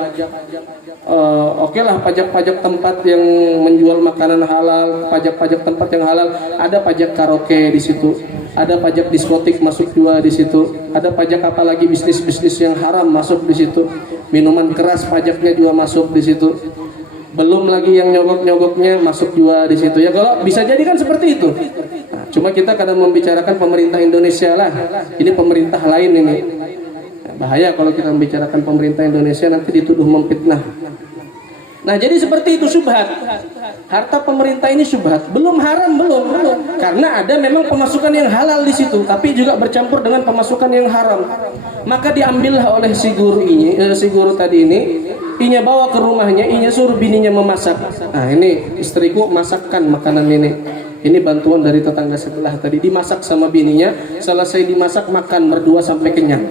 Oke lah, pajak-pajak tempat yang menjual makanan halal, pajak-pajak tempat yang halal. Ada pajak karaoke di situ, ada pajak diskotik masuk juga di situ, ada pajak apalagi bisnis-bisnis yang haram masuk di situ. Minuman keras pajaknya juga masuk di situ. Belum lagi yang nyogok-nyogoknya masuk juga di situ. Ya kalau bisa jadi kan seperti itu. Nah, cuma kita kadang membicarakan pemerintah Indonesia lah. Ini pemerintah lain ini. Bahaya kalau kita membicarakan pemerintah Indonesia nanti dituduh memfitnah. Nah jadi seperti itu syubhat. Harta pemerintah ini syubhat. Belum haram, belum. Karena ada memang pemasukan yang halal di situ, tapi juga bercampur dengan pemasukan yang haram. Maka diambillah oleh si guru tadi ini. Inya bawa ke rumahnya, inya suruh bininya memasak. Nah ini istriku masakkan makanan ini. Ini bantuan dari tetangga sebelah tadi. Dimasak sama bininya. Selesai dimasak makan berdua sampai kenyang.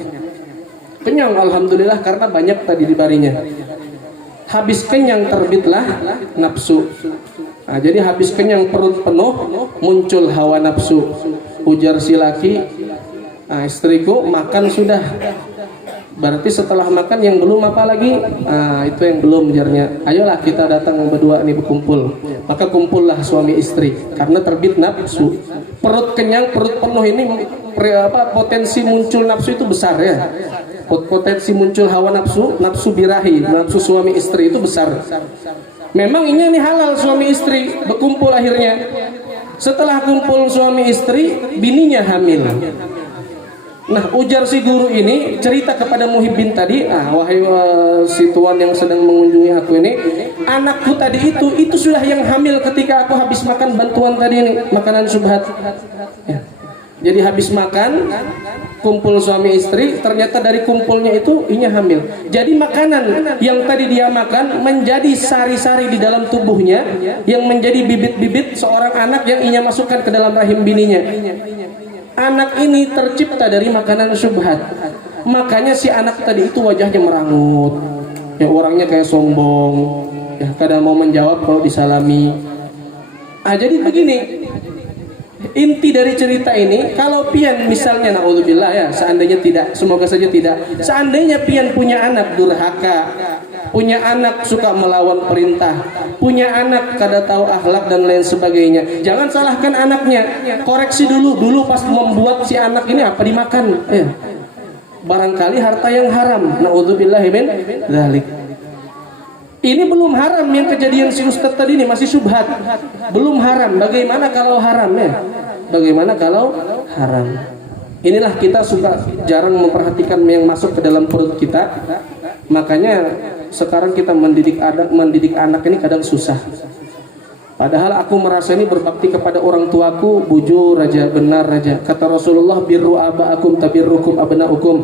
Kenyang alhamdulillah karena banyak tadi dibarinya. Habis kenyang terbitlah nafsu. Nah, jadi habis kenyang perut penuh muncul hawa nafsu. Ujar si laki, nah, istriku makan sudah. Berarti setelah makan yang belum apa lagi? Nah, itu yang belum ujarnya. Ayolah kita datang berdua ini berkumpul. Maka kumpullah suami istri karena terbit nafsu. Perut kenyang, perut penuh ini potensi muncul nafsu itu besar ya. Potensi muncul hawa nafsu, nafsu birahi, nafsu suami istri itu besar. Memang ini halal suami istri berkumpul akhirnya. Setelah kumpul suami istri, bininya hamil. Nah, ujar si guru ini cerita kepada Muhibbin tadi, wahai si tuan yang sedang mengunjungi aku ini, anakku tadi itu sudah yang hamil ketika aku habis makan bantuan tadi ini, makanan syubhat. Ya. Jadi habis makan, kumpul suami istri, ternyata dari kumpulnya itu inya hamil. Jadi makanan yang tadi dia makan menjadi sari-sari di dalam tubuhnya, yang menjadi bibit-bibit seorang anak yang inya masukkan ke dalam rahim bininya. Anak ini tercipta dari makanan syubhat. Makanya si anak tadi itu wajahnya merangut, ya orangnya kayak sombong, ya kadang mau menjawab kalau disalami. Jadi begini. Inti dari cerita ini, kalau pian misalnya naudzubillah ya, seandainya tidak, semoga saja tidak. Seandainya pian punya anak durhaka, punya anak suka melawan perintah, punya anak kada tahu akhlak dan lain sebagainya, jangan salahkan anaknya. Koreksi dulu pas membuat si anak ini apa dimakan. Barangkali harta yang haram. Naudzubillah min dzalik. Ini belum haram yang kejadian si ustaz tadi ini, masih syubhat. Belum haram. Bagaimana kalau haram ya? Bagaimana kalau haram? Inilah kita suka jarang memperhatikan yang masuk ke dalam perut kita. Makanya sekarang kita mendidik anak ini kadang susah. Padahal aku merasa ini berbakti kepada orang tuaku bujur raja, benar raja. Kata Rasulullah, birru aba'akum tabirrukum abna'ukum.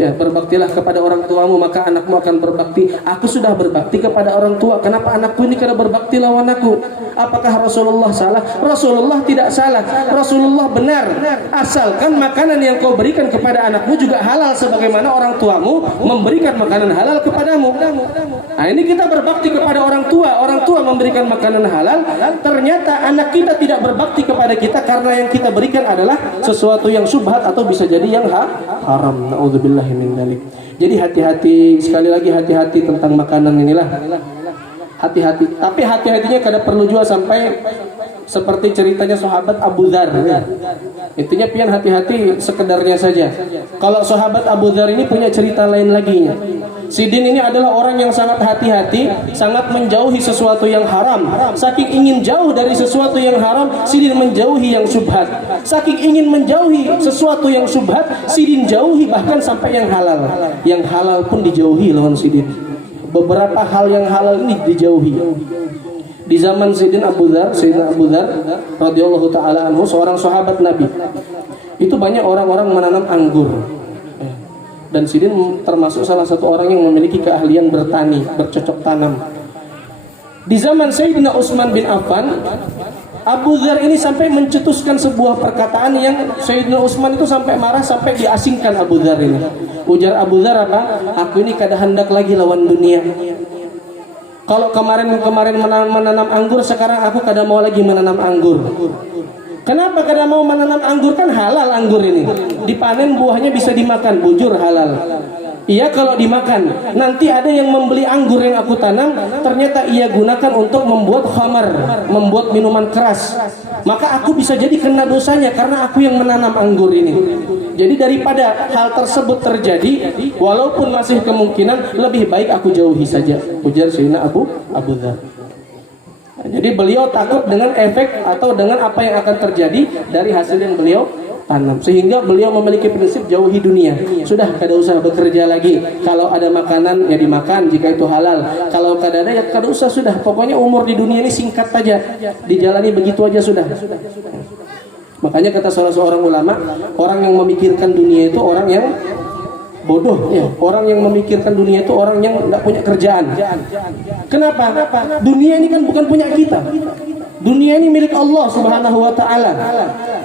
Ya, berbaktilah kepada orang tuamu maka anakmu akan berbakti. Aku sudah berbakti kepada orang tua. Kenapa anakku ini kada berbakti lawan aku? Apakah Rasulullah salah? Rasulullah tidak salah. Rasulullah benar. Asalkan makanan yang kau berikan kepada anakmu juga halal sebagaimana orang tuamu memberikan makanan halal kepadamu. Nah, ini kita berbakti kepada orang tua memberikan makanan halal, ternyata anak kita tidak berbakti kepada kita karena yang kita berikan adalah sesuatu yang syubhat atau bisa jadi yang haram. Nauzubillahi min dzalik. Jadi hati-hati, sekali lagi hati-hati tentang makanan inilah. Hati-hati. Tapi hati-hatinya kada perlu juga sampai seperti ceritanya sahabat Abu Dzar. Intinya pian hati-hati sekedarnya saja. Kalau sahabat Abu Dzar ini punya cerita lain lagi. Sidin ini adalah orang yang sangat hati-hati, sangat menjauhi sesuatu yang haram. Saking ingin jauh dari sesuatu yang haram, Sidin menjauhi yang syubhat. Saking ingin menjauhi sesuatu yang syubhat, Sidin jauhi bahkan sampai yang halal. Yang halal pun dijauhi lawan Sidin. Beberapa hal yang halal ini dijauhi. Di zaman Sayyidina Abu Dzar radhiyallahu taala anhu, seorang sahabat Nabi. Itu banyak orang-orang menanam anggur. Dan Sidin termasuk salah satu orang yang memiliki keahlian bertani, bercocok tanam. Di zaman Sayyidina Utsman bin Affan, Abu Dzar ini sampai mencetuskan sebuah perkataan yang Sayyidina Utsman itu sampai marah, sampai diasingkan Abu Dzar ini. Ujar Abu Dzar apa? Aku ini kada hendak lagi lawan dunia. Kalau kemarin menanam anggur, sekarang aku kada mau lagi menanam anggur. Kenapa kada mau menanam anggur? Kan halal anggur ini. Dipanen buahnya bisa dimakan, bujur halal. Iya kalau dimakan. Nanti ada yang membeli anggur yang aku tanam, ternyata ia gunakan untuk membuat khamar, membuat minuman keras. Maka aku bisa jadi kena dosanya karena aku yang menanam anggur ini. Jadi daripada hal tersebut terjadi, walaupun masih kemungkinan, lebih baik aku jauhi saja. Ujar Sayyidina Abu Dzar. Jadi beliau takut dengan efek atau dengan apa yang akan terjadi dari hasil yang beliau tanam, sehingga beliau memiliki prinsip jauhi dunia. Sudah kada usah bekerja lagi. Kalau ada makanan ya dimakan jika itu halal. Kalau kada ada ya kada usah, sudah. Pokoknya umur di dunia ini singkat saja, dijalani begitu aja sudah. Makanya kata salah seorang ulama, orang yang memikirkan dunia itu orang yang bodoh ya. Orang yang memikirkan dunia itu orang yang tidak punya kerjaan. Kenapa? Dunia ini kan bukan punya kita. Dunia ini milik Allah Subhanahu wa taala.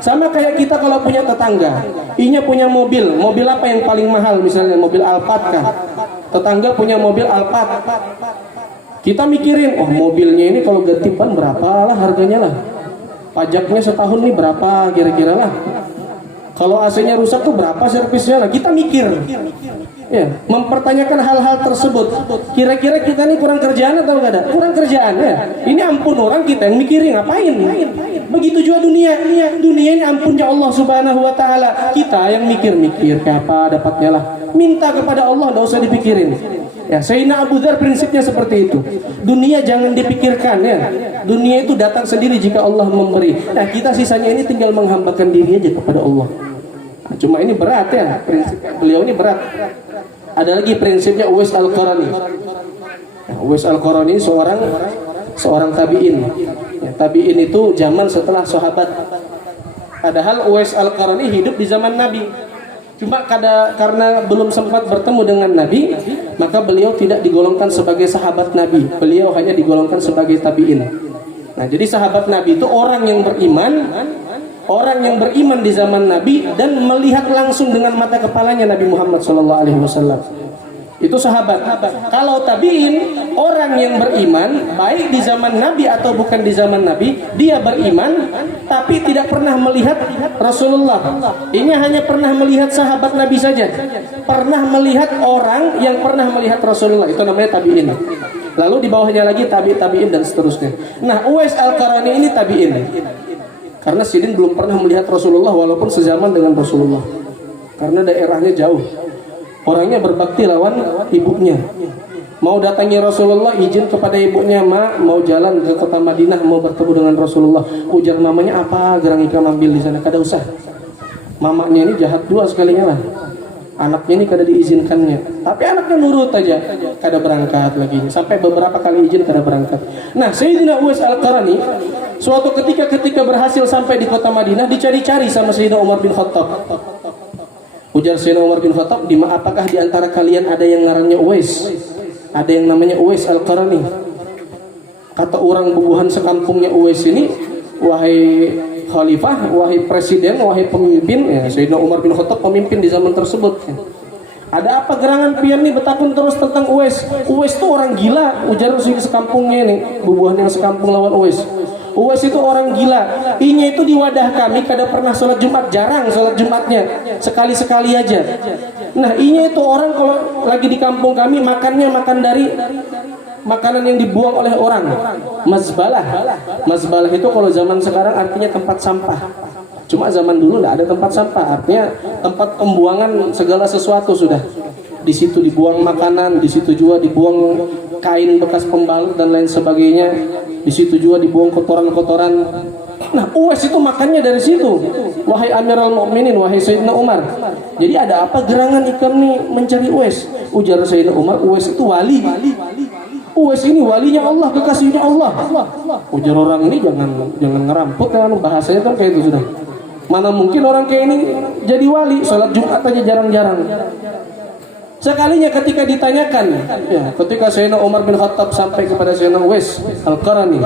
Sama kayak kita kalau punya tetangga, inya punya mobil apa yang paling mahal, misalnya mobil Alphard kah? Tetangga punya mobil Alphard. Kita mikirin, oh mobilnya ini kalau ganti ban berapa lah harganya lah. Pajaknya setahun nih berapa kira-kira lah. Kalau AC-nya rusak tuh berapa servisnya lah. Kita mikir. Ya, mempertanyakan hal-hal tersebut. Kira-kira kita ini kurang kerjaan atau enggak ada? Kurang kerjaan ya. Ini ampun orang kita yang mikirin ngapain? Begitu juga dunia. Dunia ini ampunnya Allah Subhanahu wa taala. Kita yang mikir-mikir kayak apa dapatnya lah. Minta kepada Allah, enggak usah dipikirin. Ya, Sayyidina Abu Dzar prinsipnya seperti itu. Dunia jangan dipikirkan ya. Dunia itu datang sendiri jika Allah memberi. Nah, kita sisanya ini tinggal menghambakan diri aja kepada Allah. Nah, cuma ini berat ya, prinsip beliau ini berat. Ada lagi prinsipnya Uwais Al-Qarani. Uwais Al-Qarani seorang tabi'in. Ya, tabi'in itu zaman setelah sahabat. Padahal Uwais Al-Qarani hidup di zaman Nabi. Cuma karena belum sempat bertemu dengan Nabi, maka beliau tidak digolongkan sebagai sahabat Nabi. Beliau hanya digolongkan sebagai tabi'in. Nah, jadi sahabat Nabi itu orang yang beriman di zaman Nabi dan melihat langsung dengan mata kepalanya Nabi Muhammad SAW. Itu sahabat. Kalau tabi'in, orang yang beriman baik di zaman Nabi atau bukan di zaman Nabi, dia beriman tapi tidak pernah melihat Rasulullah. Ini hanya pernah melihat sahabat Nabi saja. Pernah melihat orang yang pernah melihat Rasulullah. Itu namanya tabi'in. Lalu di bawahnya lagi tabi'in dan seterusnya. Nah, Uwais Al-Qarani ini tabi'in. Karena Sidin belum pernah melihat Rasulullah walaupun sezaman dengan Rasulullah. Karena daerahnya jauh. Orangnya berbakti lawan ibunya. Mau datangi Rasulullah, izin kepada ibunya, "Ma, mau jalan ke kota Madinah, mau bertemu dengan Rasulullah." Ujar mamanya, "Apa gerang ikam ambil di sana?" Kada usah. Mamanya ini jahat dua sekalinya lah. Anaknya ini kada diizinkannya. Tapi anaknya nurut aja, kada berangkat lagi. Sampai beberapa kali izin kada berangkat. Nah, Sayyidina Uwais Al-Qarani suatu ketika berhasil sampai di kota Madinah, dicari-cari sama Sayyidina Umar bin Khattab. Ujar Sayyidina Umar bin Khattab, apakah di antara kalian ada yang ngarannya Uwais? Ada yang namanya Uwais Al-Qarani? Kata orang bubuhan sekampungnya Uwais ini, wahai khalifah, wahai presiden, wahai pemimpin, ya Sayyidina Umar bin Khattab pemimpin di zaman tersebut. Ada apa gerangan pian nih betakun terus tentang Uwais? Uwais itu orang gila, ujar di sekampungnya nih, bubuhan yang sekampung lawan Uwais. Uwais itu orang gila. Inya itu di wadah kami kada pernah sholat Jumat, jarang sholat Jumatnya, sekali-sekali aja. Nah, inya itu orang kalau lagi di kampung kami makannya makan dari makanan yang dibuang oleh orang, mazbalah. Mazbalah itu kalau zaman sekarang artinya tempat sampah. Cuma zaman dulu tidak ada tempat sampah, artinya tempat pembuangan segala sesuatu sudah. Di situ dibuang makanan, di situ juga dibuang kain bekas pembalut dan lain sebagainya. Di situ juga dibuang kotoran-kotoran. Nah, Uwais itu makannya dari situ. Wahai Amirul Mukminin, wahai Sayyidina Umar. Jadi ada apa gerangan ikam nih mencari Uwais? Ujar Sayyidina Umar, Uwais itu wali. Uwais ini walinya Allah, kekasihnya Allah. Ujar orang ini jangan ngeramput kan, bahasanya kan kayak itu sudah. Mana mungkin orang kayak ini jadi wali, sholat Jumat aja jarang-jarang. Sekalinya ketika ditanyakan, ya, ketika Sayyidina Umar bin Khattab sampai kepada Sayyidina Uwais Al-Qarani,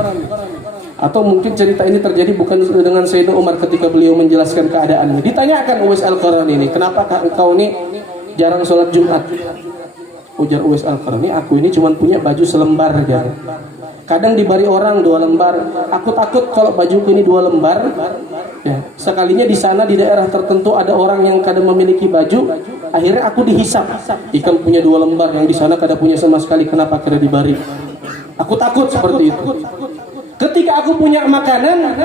atau mungkin cerita ini terjadi bukan dengan Sayyidina Umar ketika beliau menjelaskan keadaannya. Ditanyakan Uwais Al-Qarani ini, kenapa engkau ini jarang sholat Jumat? Ujar Uwais Al-Qarani, aku ini cuma punya baju selembar aja. Kadang dibari orang 2 lembar. Aku takut kalau bajuku ini 2 lembar. Ya, sekalinya di sana di daerah tertentu ada orang yang kadang memiliki baju. Akhirnya aku dihisap. Ikan punya 2 lembar, yang di sana kadang punya sama sekali. Kenapa kada dibari? Aku takut seperti itu. Ketika aku punya makanan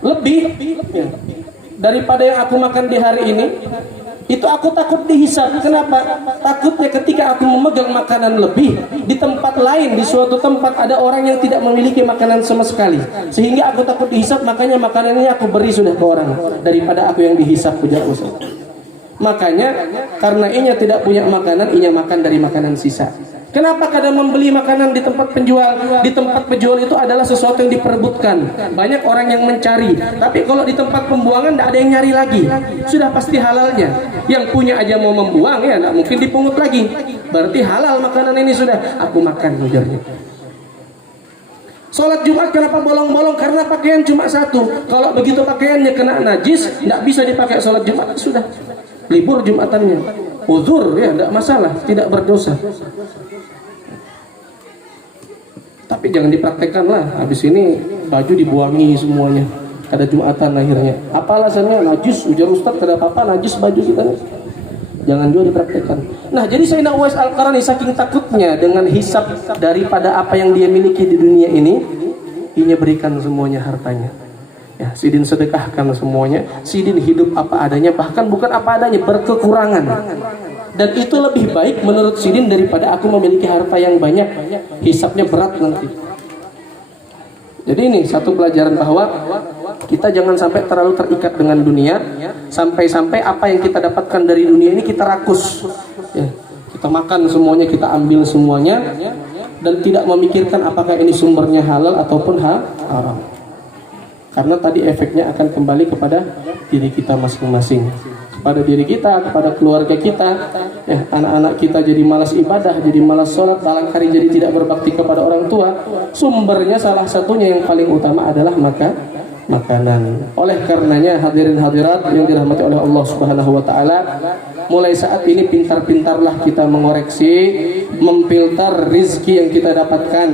lebih ya, daripada yang aku makan di hari ini, itu aku takut dihisap. Kenapa? Takutnya ketika aku memegang makanan lebih di tempat lain, di suatu tempat ada orang yang tidak memiliki makanan sama sekali, sehingga aku takut dihisap. Makanya makanan ini aku beri sudah ke orang daripada aku yang dihisap. Ujar Uwais. Makanya karena inya tidak punya makanan, inya makan dari makanan sisa. Kenapa kadang membeli makanan di tempat penjual? Di tempat penjual itu adalah sesuatu yang diperebutkan. Banyak orang yang mencari. Tapi kalau di tempat pembuangan tidak ada yang nyari lagi. Sudah pasti halalnya. Yang punya aja mau membuang, ya tidak mungkin dipungut lagi. Berarti halal makanan ini sudah. Aku makan, ujarnya. Sholat Jumat kenapa bolong-bolong? Karena pakaian cuma 1. Kalau begitu pakaiannya kena najis, tidak bisa dipakai sholat Jumat. Sudah libur Jumatannya. Uzur, ya tidak masalah, tidak berdosa. Tapi jangan dipraktekkan lah. Habis ini baju dibuangi semuanya. Kada Jumatan akhirnya. Apa alasannya? Najis. Ujar Ustaz, kada apa-apa najis baju kita. Jangan juga dipraktekkan. Nah, jadi Sayyidina Uwais Al-Qarani saking takutnya dengan hisab daripada apa yang dia miliki di dunia ini, inya berikan semuanya hartanya. Ya, sidin sedekahkan semuanya. Sidin hidup apa adanya, bahkan bukan apa adanya, berkekurangan. Dan itu lebih baik menurut sidin daripada aku memiliki harta yang banyak, hisapnya berat nanti. Jadi ini satu pelajaran bahwa kita jangan sampai terlalu terikat dengan dunia, sampai-sampai apa yang kita dapatkan dari dunia ini kita rakus. Ya, kita makan semuanya, kita ambil semuanya, dan tidak memikirkan apakah ini sumbernya halal ataupun haram. Karena tadi efeknya akan kembali kepada diri kita masing-masing, kepada diri kita, kepada keluarga kita. Ya, anak-anak kita jadi malas ibadah, jadi malas sholat, barangkali jadi tidak berbakti kepada orang tua. Sumbernya salah satunya yang paling utama adalah makanan. Oleh karenanya hadirin hadirat yang dirahmati oleh Allah Subhanahu wa taala, mulai saat ini pintar-pintarlah kita mengoreksi, memfilter rizki yang kita dapatkan,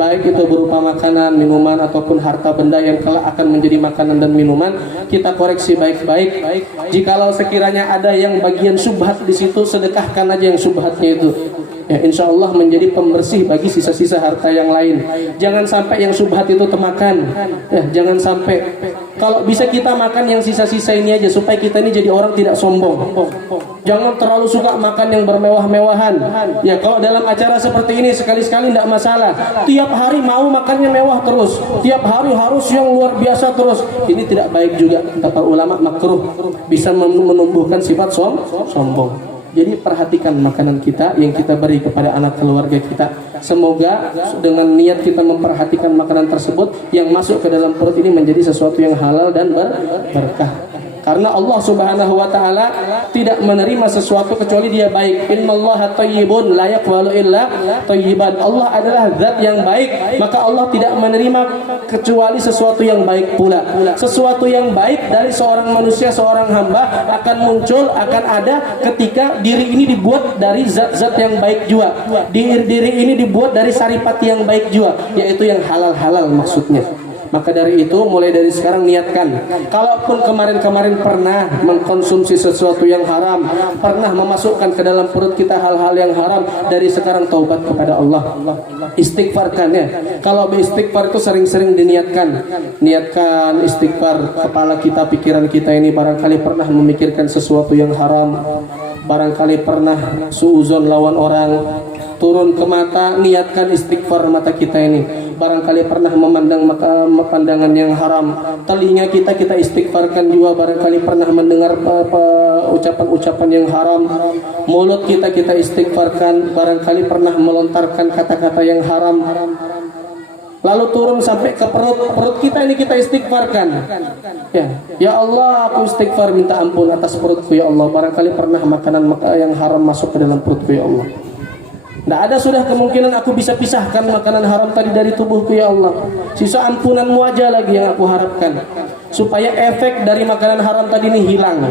baik itu berupa makanan, minuman ataupun harta benda yang kelak akan menjadi makanan dan minuman. Kita koreksi baik-baik. Jikalau sekiranya ada yang bagian syubhat di situ, sedekahkan aja yang syubhatnya itu. Ya, insya Allah menjadi pembersih bagi sisa-sisa harta yang lain. Jangan sampai yang syubhat itu termakan. Ya, jangan sampai. Kalau bisa kita makan yang sisa-sisa ini aja supaya kita ini jadi orang tidak sombong. Jangan terlalu suka makan yang bermewah-mewahan. Ya, kalau dalam acara seperti ini sekali-sekali tidak masalah. Tiap hari mau makannya mewah terus. Tiap hari harus yang luar biasa terus. Ini tidak baik juga. Kata ulama makruh, bisa menumbuhkan sifat sombong. Jadi perhatikan makanan kita yang kita beri kepada anak keluarga kita. Semoga dengan niat kita memperhatikan makanan tersebut, yang masuk ke dalam perut ini menjadi sesuatu yang halal dan berkah. Karena Allah Subhanahu wa taala tidak menerima sesuatu kecuali dia baik. Innallaha thayyibun la yaqbalu illa thayyiban. Allah adalah zat yang baik, maka Allah tidak menerima kecuali sesuatu yang baik pula. Sesuatu yang baik dari seorang manusia, seorang hamba akan muncul, akan ada ketika diri ini dibuat dari zat-zat yang baik juga. Diri ini dibuat dari saripati yang baik juga, yaitu yang halal-halal maksudnya. Maka dari itu mulai dari sekarang niatkan, kalaupun kemarin-kemarin pernah mengkonsumsi sesuatu yang haram, pernah memasukkan ke dalam perut kita hal-hal yang haram, dari sekarang taubat kepada Allah, istighfarkan ya. Kalau beristighfar itu sering-sering diniatkan, niatkan istighfar. Kepala kita, pikiran kita ini barangkali pernah memikirkan sesuatu yang haram, barangkali pernah suuzon lawan orang, turun ke mata, niatkan istighfar mata kita ini. Barangkali pernah memandang pandangan yang haram, telinga kita istighfarkan juga. Barangkali pernah mendengar ucapan-ucapan yang haram, mulut kita istighfarkan. Barangkali pernah melontarkan kata-kata yang haram. Lalu turun sampai ke perut kita ini kita istighfarkan. Ya Allah, aku istighfar minta ampun atas perutku ya Allah. Barangkali pernah makanan yang haram masuk ke dalam perutku ya Allah. Tidak ada sudah kemungkinan aku bisa pisahkan makanan haram tadi dari tubuhku ya Allah. Sisa ampunanmu aja lagi yang aku harapkan, supaya efek dari makanan haram tadi ini hilang.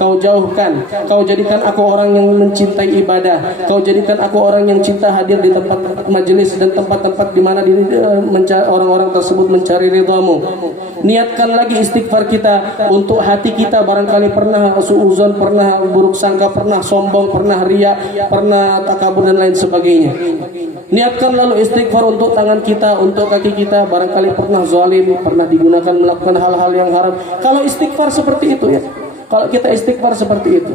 Kau jauhkan, kau jadikan aku orang yang mencintai ibadah, kau jadikan aku orang yang cinta hadir di tempat majelis dan tempat-tempat di mana orang-orang tersebut mencari ridhamu. Niatkan lagi istighfar kita untuk hati kita. Barangkali pernah suuzon, pernah buruk sangka, pernah sombong, pernah riya, pernah takabur dan lain sebagainya. Niatkan lalu istighfar untuk tangan kita, untuk kaki kita. Barangkali pernah zalim, pernah digunakan melakukan hal-hal yang haram. Kalau istighfar seperti itu ya, kalau kita istighfar seperti itu,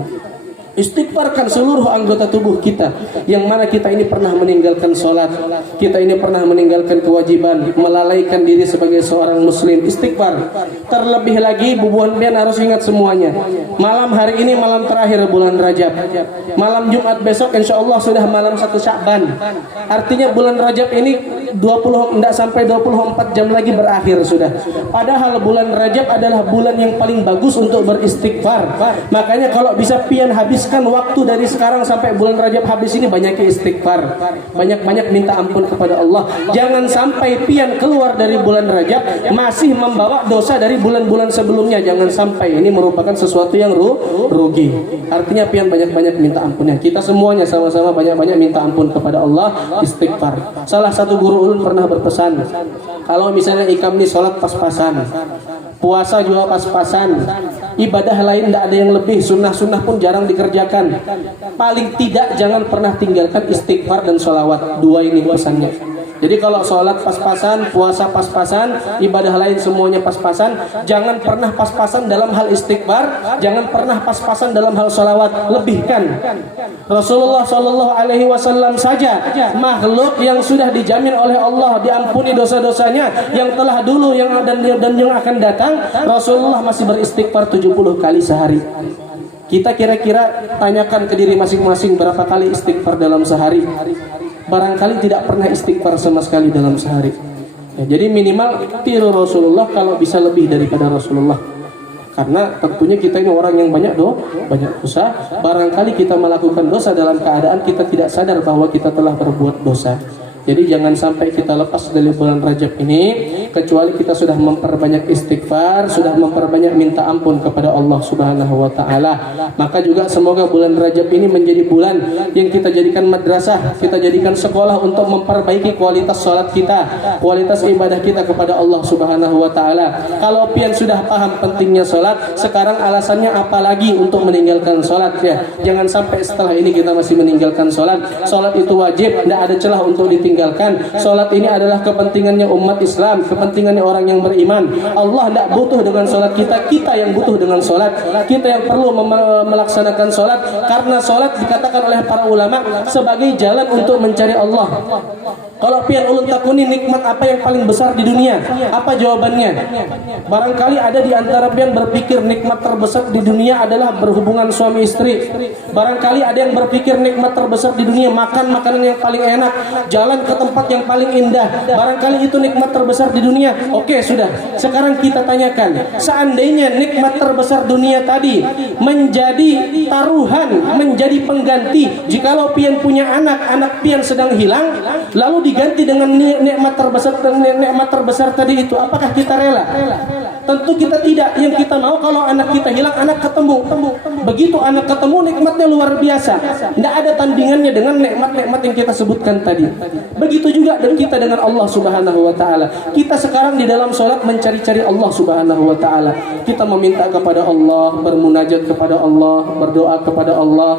istighfarkan seluruh anggota tubuh kita, yang mana kita ini pernah meninggalkan sholat, kita ini pernah meninggalkan kewajiban, melalaikan diri sebagai seorang muslim. Istighfar. Terlebih lagi bubuhan pian harus ingat semuanya, malam hari ini malam terakhir bulan Rajab, malam Jumat besok insya Allah sudah malam 1 Sya'ban. Artinya bulan Rajab ini tidak sampai 24 jam lagi berakhir sudah. Padahal bulan Rajab adalah bulan yang paling bagus untuk beristighfar. Makanya kalau bisa pian habiskan waktu dari sekarang sampai bulan Rajab habis ini, banyak istighfar, banyak-banyak minta ampun kepada Allah. Jangan sampai pian keluar dari bulan Rajab masih membawa dosa dari bulan-bulan sebelumnya. Jangan sampai, ini merupakan sesuatu yang rugi. Artinya pian banyak-banyak minta ampunnya. Kita semuanya sama-sama banyak-banyak minta ampun kepada Allah, istighfar. Salah satu guru ulun pernah berpesan, kalau misalnya ikam nih sholat pas-pasan, puasa juga pas-pasan, ibadah lain tidak ada yang lebih, sunnah-sunnah pun jarang dikerjakan, paling tidak jangan pernah tinggalkan istighfar dan sholawat. Dua ini pesannya. Jadi kalau sholat pas-pasan, puasa pas-pasan, ibadah lain semuanya pas-pasan, jangan pernah pas-pasan dalam hal istighfar, jangan pernah pas-pasan dalam hal sholawat. Lebihkan. Rasulullah SAW saja makhluk yang sudah dijamin oleh Allah diampuni dosa-dosanya yang telah dulu, yang dan yang akan datang. Rasulullah masih beristighfar 70 kali sehari. Kita kira-kira tanyakan ke diri masing-masing, berapa kali istighfar dalam sehari? Barangkali tidak pernah istighfar sama sekali dalam sehari. Ya, jadi minimal tiru Rasulullah, kalau bisa lebih daripada Rasulullah. Karena tentunya kita ini orang yang banyak dosa. Barangkali kita melakukan dosa dalam keadaan kita tidak sadar bahwa kita telah berbuat dosa. Jadi jangan sampai kita lepas dari bulan Rajab ini kecuali kita sudah memperbanyak istighfar, sudah memperbanyak minta ampun kepada Allah Subhanahu wa taala. Maka juga semoga bulan Rajab ini menjadi bulan yang kita jadikan madrasah, kita jadikan sekolah untuk memperbaiki kualitas salat kita, kualitas ibadah kita kepada Allah Subhanahu wa taala. Kalau pian sudah paham pentingnya salat, sekarang alasannya apa lagi untuk meninggalkan salat ya? Jangan sampai setelah ini kita masih meninggalkan salat. Salat itu wajib, tidak ada celah untuk ditinggalkan. Salat ini adalah kepentingannya umat Islam, kepentingannya orang yang beriman. Allah tidak butuh dengan salat kita, kita yang butuh dengan salat. Kita yang perlu melaksanakan salat, karena salat dikatakan oleh para ulama sebagai jalan untuk mencari Allah. Kalau pian ulun takuni nikmat apa yang paling besar di dunia, apa jawabannya? Barangkali ada di antara pian berpikir nikmat terbesar di dunia adalah berhubungan suami istri. Barangkali ada yang berpikir nikmat terbesar di dunia makan makanan yang paling enak, jalan jalan ke tempat yang paling indah. Barangkali itu nikmat terbesar di dunia. Oke, sudah. Sekarang kita tanyakan, seandainya nikmat terbesar dunia tadi menjadi taruhan, menjadi pengganti, jikalau pian punya anak pian sedang hilang, lalu diganti dengan nikmat terbesar tadi itu, apakah kita rela? Tentu kita tidak. Yang kita mau kalau anak kita hilang, anak ketemu. Begitu anak ketemu, nikmatnya luar biasa. Tidak ada tandingannya dengan nikmat-nikmat yang kita sebutkan tadi. Begitu juga dan kita dengan Allah Subhanahu wa taala. Kita sekarang di dalam sholat mencari-cari Allah Subhanahu wa taala. Kita meminta kepada Allah, bermunajat kepada Allah, berdoa kepada Allah.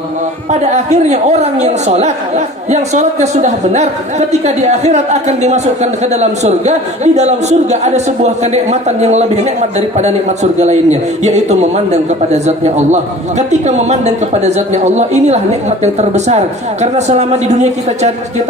Pada akhirnya orang yang sholatnya sudah benar, ketika di akhirat akan dimasukkan ke dalam surga. Di dalam surga ada sebuah kenikmatan yang lebih nikmat daripada nikmat surga lainnya, yaitu memandang kepada zatnya Allah. Ketika memandang kepada zatnya Allah, inilah nikmat yang terbesar. Karena selama di dunia kita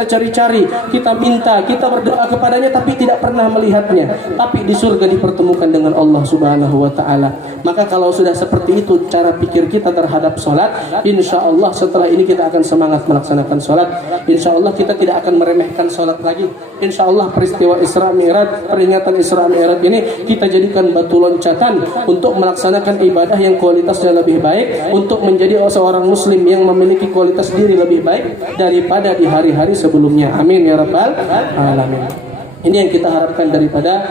cari-cari, kita minta, kita berdoa kepadanya, tapi tidak pernah melihatnya. Tapi di surga dipertemukan dengan Allah Subhanahu wa taala. Maka kalau sudah seperti itu cara pikir kita terhadap sholat, insya Allah setelah ini kita akan semangat melaksanakan sholat. Insya Allah kita tidak akan meremehkan sholat lagi. Insya Allah peristiwa Isra Mi'raj, peringatan Isra Mi'raj ini kita jadikan batu loncatan untuk melaksanakan ibadah yang kualitasnya lebih baik, untuk menjadi seorang muslim yang memiliki kualitas diri lebih baik daripada di hari-hari sebelumnya. Amin ya rabbal alamin. Ini yang kita harapkan daripada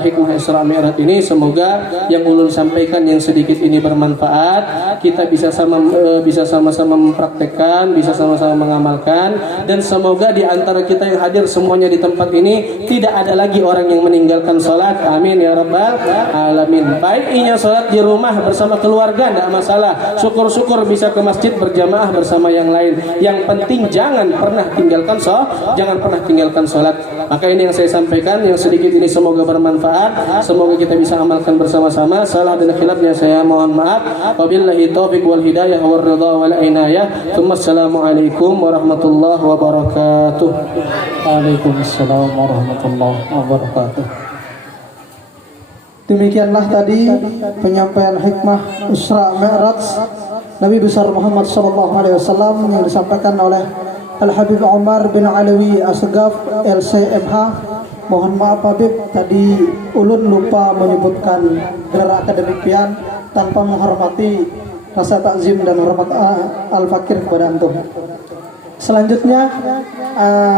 hikmah Isra Mi'raj ini. Semoga yang ulun sampaikan yang sedikit ini bermanfaat. Kita bisa sama-sama mempraktekkan, bisa sama-sama mengamalkan, dan semoga di antara kita yang hadir semuanya di tempat ini tidak ada lagi orang yang meninggalkan sholat. Amin ya rabbal alamin. Baik inya sholat di rumah bersama keluarga, tidak masalah. Syukur-syukur bisa ke masjid berjamaah bersama yang lain. Yang penting jangan pernah tinggalkan sholat. Maka ini yang saya sampaikan, yang sedikit ini semoga bermanfaat, semoga kita bisa amalkan bersama-sama. Salah dan khilafnya saya mohon maaf. Wabillahi taufiq wal hidayah wal ridha wal inayah. Assalamualaikum warahmatullahi wabarakatuh. Waalaikumsalam warahmatullahi wabarakatuh. Demikianlah tadi penyampaian hikmah Isra Mi'raj Nabi besar Muhammad SAW yang disampaikan oleh Al-Habib Umar bin Alawi Asgaf LCMH. Mohon maaf Habib, tadi ulun lupa menyebutkan gelar akademik pian tanpa menghormati rasa takzim dan hormat al-fakir kepada antum. Selanjutnya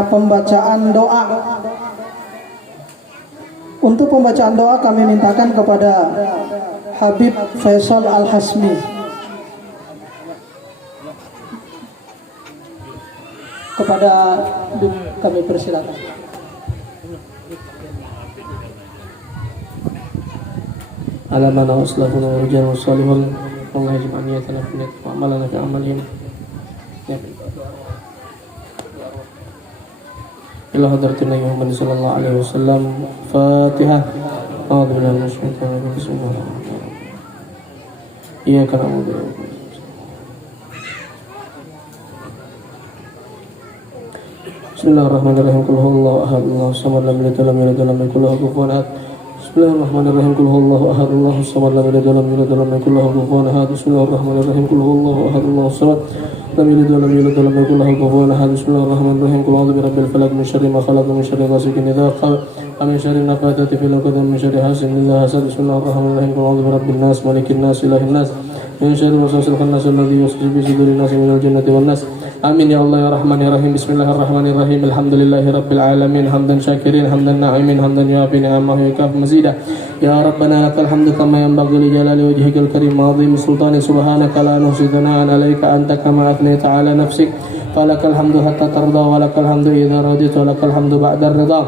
pembacaan doa. Untuk pembacaan doa kami mintakan kepada Habib Faisal Al-Hasmi. Kepada kami persilakan. Alamana waslahuna wa rijal wassalihun. Allah yajib aniyatana fi niyat wa amalana fi amalihim. Ila hadratin Nabi Muhammad sallallahu alaihi wasallam. Fatihah. A'udzu billahi minasy syaithanir rajim. Bismillahirrahmanirrahim. Iyyaka na'budu wa iyyaka nasta'in. Bismillahirrahmanirrahim. Qul huwallahu ahad, Allahus samad, lam yalid wa lam yulad wa lam yakul lahu kufuwan ahad. Bismillahirrahmanirrahim. Qul huwallahu ahad, Allahus samad, lam yalid wa lam yulad wa lam yakul lahu kufuwan ahad. Bismillahirrahmanirrahim. Qul huwallahu ahad, Allahus samad, lam yalid wa lam yulad wa lam yakul lahu kufuwan ahad. Bismillahirrahmanirrahim. Qul a'udzu birabbil falaq, min syarri ma khalaq, min syarri ghasiqin idza waqab, min syarri nafathati fil 'uqad, min syarri hasidin idza hasad. Bismillahirrahmanirrahim. Qul a'udzu birabbin nas, malikin nas, ilahin nas, min syarri waswasil khannas alladzi yuwaswisu fi sudurin nas minal jannati wan nas. Amin ya Allah ya Rahman ya Rahim. Bismillahirrahmanirrahim. Alhamdulillahi rabbil alamin, hamdan syakirin, hamdan na'imin, hamdan yuafi ni'amahu yakaf mazidah. Ya Rabbana lakal hamdu kama yanbaghi li jalali wajhikal karim wa 'azimi sultani. Subhanaka la nuhsi thana'an 'alaika anta kama athnayta 'ala nafsik. Falakal hamdu hatta tarda wa lakal hamdu idza radita wa lakal hamdu ba'da ridha.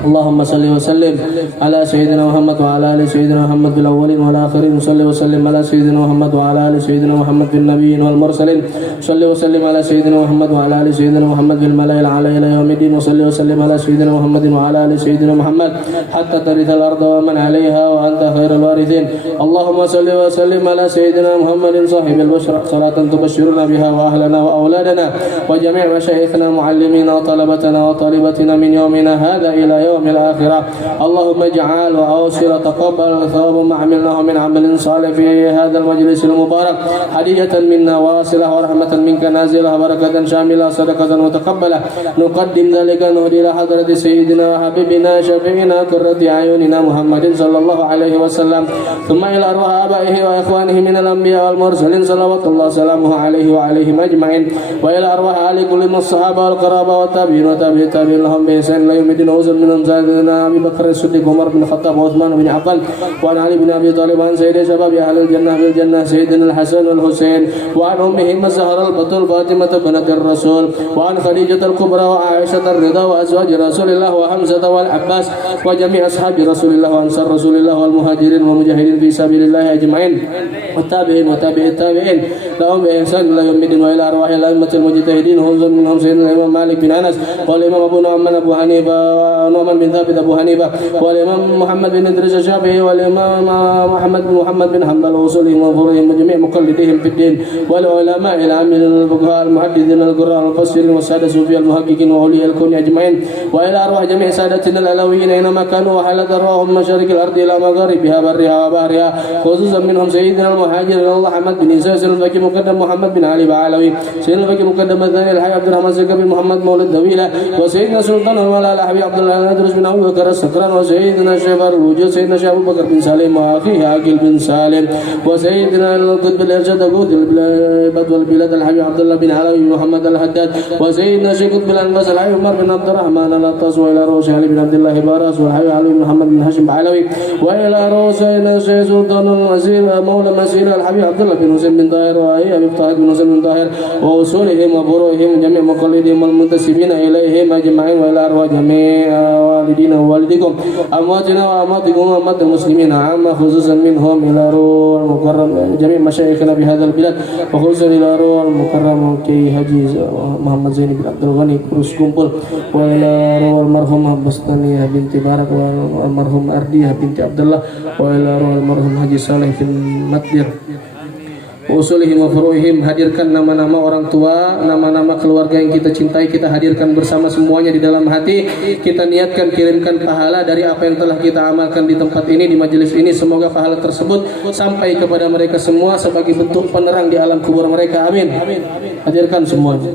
Allahumma salli wa sallim ala sayyidina Muhammad wa ala ali sayyidina Muhammad bil awwalin wal akhirin. Salli wa sallim ala sayyidina Muhammad wa ala ali sayyidina Muhammad bin nabiyyin wal mursalin. Salli wa sallim ala sayyidina Muhammad wa ala ali sayyidina Muhammad bil mala'il ala ila yaumiddin. Wa salli wa sallim ala sayyidina Muhammadin wa ala ali sayyidina Muhammad hatta tarithal arda wa man 'alayha wa anta khairul warithin. Allahumma salli wa sallim ala sayyidina Muhammadin sahibil bushra salatan tubashshiruna biha wa ahlana wa auladana وجميع مشايخنا المعلمين وطلبتنا وطالبتنا من يومنا هذا إلى يوم الآخرة. اللهم اجعل وأوصل تقبل ثواب ما عملناه من عمل صالح في هذا المجلس المبارك هدية منا واصلة ورحمة منك نازلة بركة شاملة صدقة متقبلة. نقدم ذلك نهدي إلى حضرة سيدنا وحبيبنا شفيعنا قرة أعيننا محمد صلى الله عليه وسلم، ثم إلى أرواح آبائه وإخوانه من الأنبياء والمرسلين صلوات الله وسلامه عليه وعليهم أجمعين، وإلى أرواح آل كل من الصحابة والقرابة والتابعين وتابعي التابعين لهم بإحسان إلى يوم الدين. وأوصل منهم سيدنا أبي بكر الصديق عمر بن الخطاب وعثمان بن عفان وعن علي بن أبي طالب وعن سيد شباب أهل الجنة بالجنة سيدنا الحسن والحسين وعن أمهم الزهراء البتول فاطمة بنت الرسول وعن خديجة الكبرى وعائشة الرضا وأزواج رسول الله وحمزة والعباس وجميع أصحاب رسول الله وأنصار رسول الله والمهاجرين والمجاهدين في سبيل الله أجمعين والتابعين وتابعي التابعين لهم بإحسان إلى يوم الدين. وإلى أرواح الأئمة المجتهدين منهم سيدنا الإمام مالك بن أنس والإمام أبو نعمان أبو حنيفة ونعمان بن ثابت أبو حنيفة والإمام محمد بن إدريس الشافعي والإمام محمد بن حنبل وأصولهم وفروعهم وجميع مقلديهم في الدين والعلماء العاملين الفقهاء المحدثين القراء المفسرين والسادة الصوفية المحققين وأولياء الكون أجمعين. وإلى أرواح جميع سادتنا العلويين أينما كانوا وحلت أرواحهم مشارق الأرض إلى مغاربها برها وبحرها، خصوصا منهم سيدنا المهاجر الله أحمد بن إسحاق سيدنا الفقيه مقدم محمد بن علي بعلوي سيدنا الفقيه مقدم الثاني الحي عبد الرحمن سيدنا بن محمد مولد دويلة وسيدنا سلطان المولى الحبيب عبد الله الأدرس بن أبو بكر السكران وسيدنا الشيخ الوجود سيدنا الشيخ أبو بكر بن سالم وأخيه عاقل بن سالم وسيدنا القطب الإرشاد أبو البلاد والبلاد الحبيب عبد الله بن علوي بن محمد الحداد وسيدنا الشيخ قطب الأنباس الحبيب عمر بن عبد الرحمن الأطاس وإلى روس علي بن عبد الله باراس والحبيب علي بن محمد بن هاشم بعلوي وإلى روس الشيخ سلطان المسير مولى مسير الحبيب عبد الله بن حسين بن طاهر وأبي طاهر بن حسين بن طاهر وأصولهم وفروعهم جميع مقلدهم والمنتسبين إليهم أجمعين. وإلى أرواح جميع والدينا ووالديكم أمواتنا وأمواتكم وأموات المسلمين عامة خصوصا منهم إلى روح المكرم جميع مشايخنا بهذا البلاد وخصوصا إلى روح المكرم كي حجي محمد زين بن عبد الغني Kurus Kumpul وإلى روح المرحومة بستانية بنت بارك والمرحوم أردية بنت عبد الله وإلى روح المرحوم Haji Saleh bin Matdir usulihim wa furu'ihim. Hadirkan nama-nama orang tua, nama-nama keluarga yang kita cintai, kita hadirkan bersama semuanya di dalam hati. Kita niatkan kirimkan pahala dari apa yang telah kita amalkan di tempat ini, di majelis ini. Semoga pahala tersebut sampai kepada mereka semua sebagai bentuk penerang di alam kubur mereka. Amin. Hadirkan semuanya.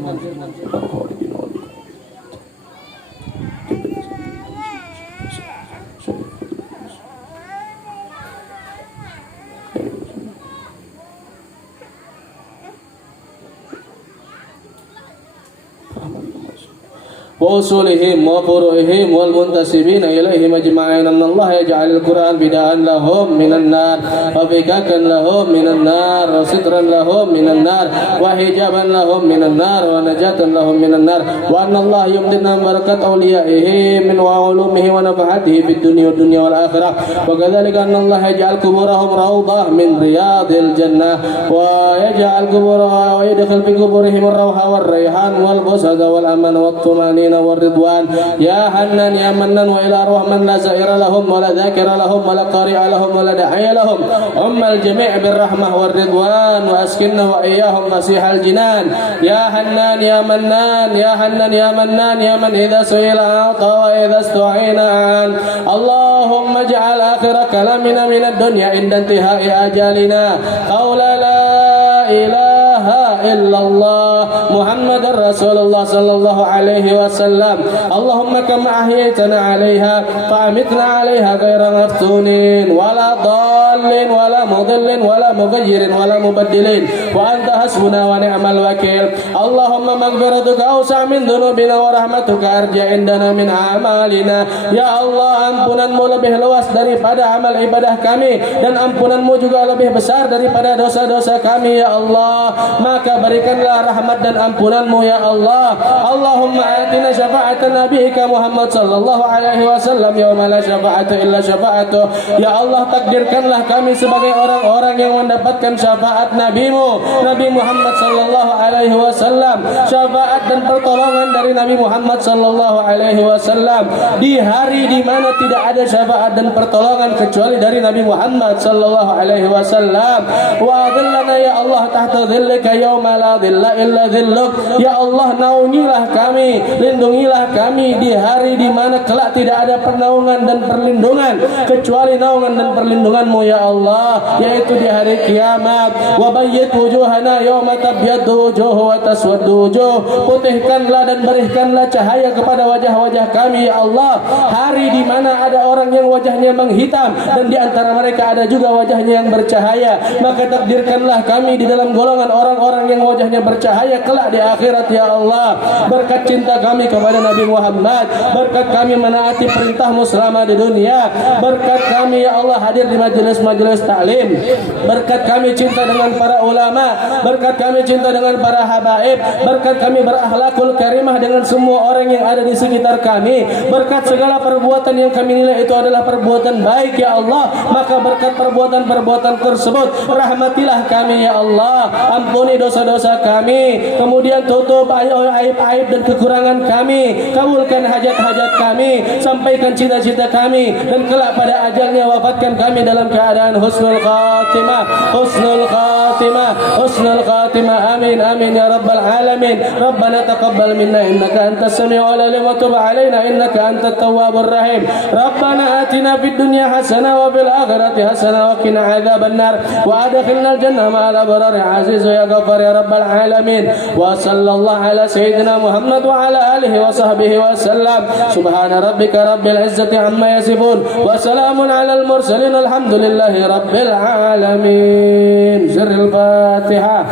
وأصولهم وفروعهم والمنتسبين إليهم أجمعين أن الله يجعل القرآن بداء لهم من النار وفكاكا لهم من النار وسترا لهم من النار وحجابا لهم من النار ونجاة لهم من النار وأن الله يمدنا بركة أوليائه من وعلومه ونفحاته في الدنيا والدنيا والآخرة وكذلك أن الله يجعل قبورهم روضة من رياض الجنة ويجعل قبورها ويدخل في قبورهم الروح والريحان والبسد والأمن والطمأنينة والرضوان يا حنان يا منان. وإلى أرواح من لا زائر لهم ولا ذاكر لهم ولا قارئ لهم ولا داعي لهم أم الجميع بالرحمة والرضوان وأسكننا وإياهم فسيح الجنان يا حنان يا منان يا حنان يا منان يا من إذا سئل أعطى وإذا استعين عن. اللهم اجعل آخر كلامنا من الدنيا عند انتهاء أجالنا قول لا إله إلا الله محمد رسول الله صلى الله عليه وسلم. اللهم كما أحييتنا عليها فأمتنا عليها غير مفتونين ولا ضالين ولا مضل ولا مغير ولا مبدلين وأنت حسبنا ونعم الوكيل. اللهم مغفرتك أوسع من ذنوبنا ورحمتك أرجى عندنا من أعمالنا. Ya Allah, ampunanmu lebih luas daripada amal ibadah kami dan ampunanmu juga lebih besar daripada dosa-dosa kami ya Allah. Maka berikanlah rahmat dan ampunanmu ya Allah. Allahumma atina syafa'ata nabiyika Muhammad sallallahu alaihi wasallam yauma la syafa'ata illa syafa'atuh. Ya Allah, takdirkanlah naungilah kami sebagai orang-orang yang mendapatkan syafaat Nabi-Mu Nabi Muhammad sallallahu alaihi wasallam, syafaat dan pertolongan dari Nabi Muhammad sallallahu alaihi wasallam di hari di mana tidak ada syafaat dan pertolongan kecuali dari Nabi Muhammad sallallahu alaihi wasallam. Wa dhillana ya Allah tahta dhillika yauma la dhilla illa dhilluk. Ya Allah, naungilah kami, lindungilah kami di hari di mana kelak tidak ada pernaungan dan perlindungan kecuali naungan dan perlindungan-Mu ya Allah, yaitu di hari kiamat. Wa bayyit wujuhana yauma tabyaddu wujuh wa taswaddu wujuh. Putihkanlah dan berikanlah cahaya kepada wajah-wajah kami ya Allah, hari di mana ada orang yang wajahnya menghitam dan di antara mereka ada juga wajahnya yang bercahaya. Maka takdirkanlah kami di dalam golongan orang-orang yang wajahnya bercahaya kelak di akhirat ya Allah. Berkat cinta kami kepada Nabi Muhammad, berkat kami menaati perintah-Mu selama di dunia, berkat kami ya Allah hadir di majelis-majelis taklim, berkat kami cinta dengan para ulama, berkat kami cinta dengan para habaib, berkat kami berakhlakul karimah dengan semua orang yang ada di sekitar kami, berkat segala perbuatan yang kami nilai itu adalah perbuatan baik ya Allah. Maka berkat perbuatan-perbuatan tersebut rahmatilah kami ya Allah, ampuni dosa-dosa kami, kemudian tutup aib-aib dan kekurangan kami, kabulkan hajat-hajat kami, sampaikan cita-cita kami, dan kelak pada ajalnya wafatkan kami dalam keadaan husnul khatimah, husnul khatimah, husnul khatimah. Amin amin ya rabbal alamin. Rabbana taqabbal minna innaka antas samiul alim wa tub alaina innaka antat tawwabur rahim. Rabbana atina fid dunya hasanah wa fil akhirati hasanah wa qina adzaban nar wa adkhilnal jannah ma'al abrar aziz ya ghaffar ya rabbal alamin. Wa sallallahu ala sayyidina Muhammad wa ala alihi wa sahbihi wa sallam. Subhana rabbika rabbil izzati amma yasifun wa salamun alal mursalin alhamdulillahi rabbil alamin. Sirrul Fatihah.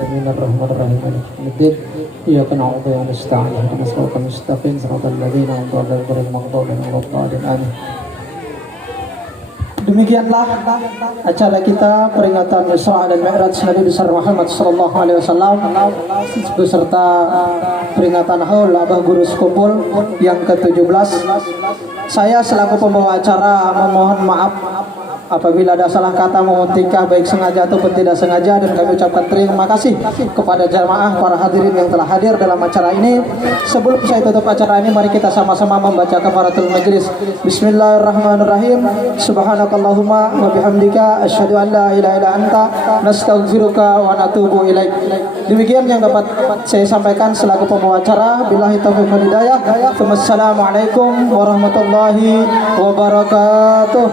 Bismillahirrahmanirrahim. Iyyaka na'budu wa nasta'in ihdinas siratal mustaqim siratal ladzina an'amta 'alaihim ghairil maghdubi 'alaihim waladdallin. Amin. Demikianlah acara kita peringatan Isra dan Mi'raj Nabi besar Muhammad sallallahu alaihi wasallam beserta peringatan haul Abah Guru Sekumpul yang ke-17. Saya selaku pembawa acara memohon maaf apabila ada salah kata maupun tingkah baik sengaja ataupun tidak sengaja, dan kami ucapkan terima kasih kepada jamaah para hadirin yang telah hadir dalam acara ini. Sebelum saya tutup acara ini, mari kita sama-sama membaca kafaratul majlis. Bismillahirrahmanirrahim. Subhanakallahumma wa bihamdika asyhadu an la ilaha illa anta nastaghfiruka wa natubu ilaik. Demikian yang dapat saya sampaikan selaku pembawa acara. Billahi taufiq wal hidayah. Wassalamualaikum warahmatullahi wabarakatuh.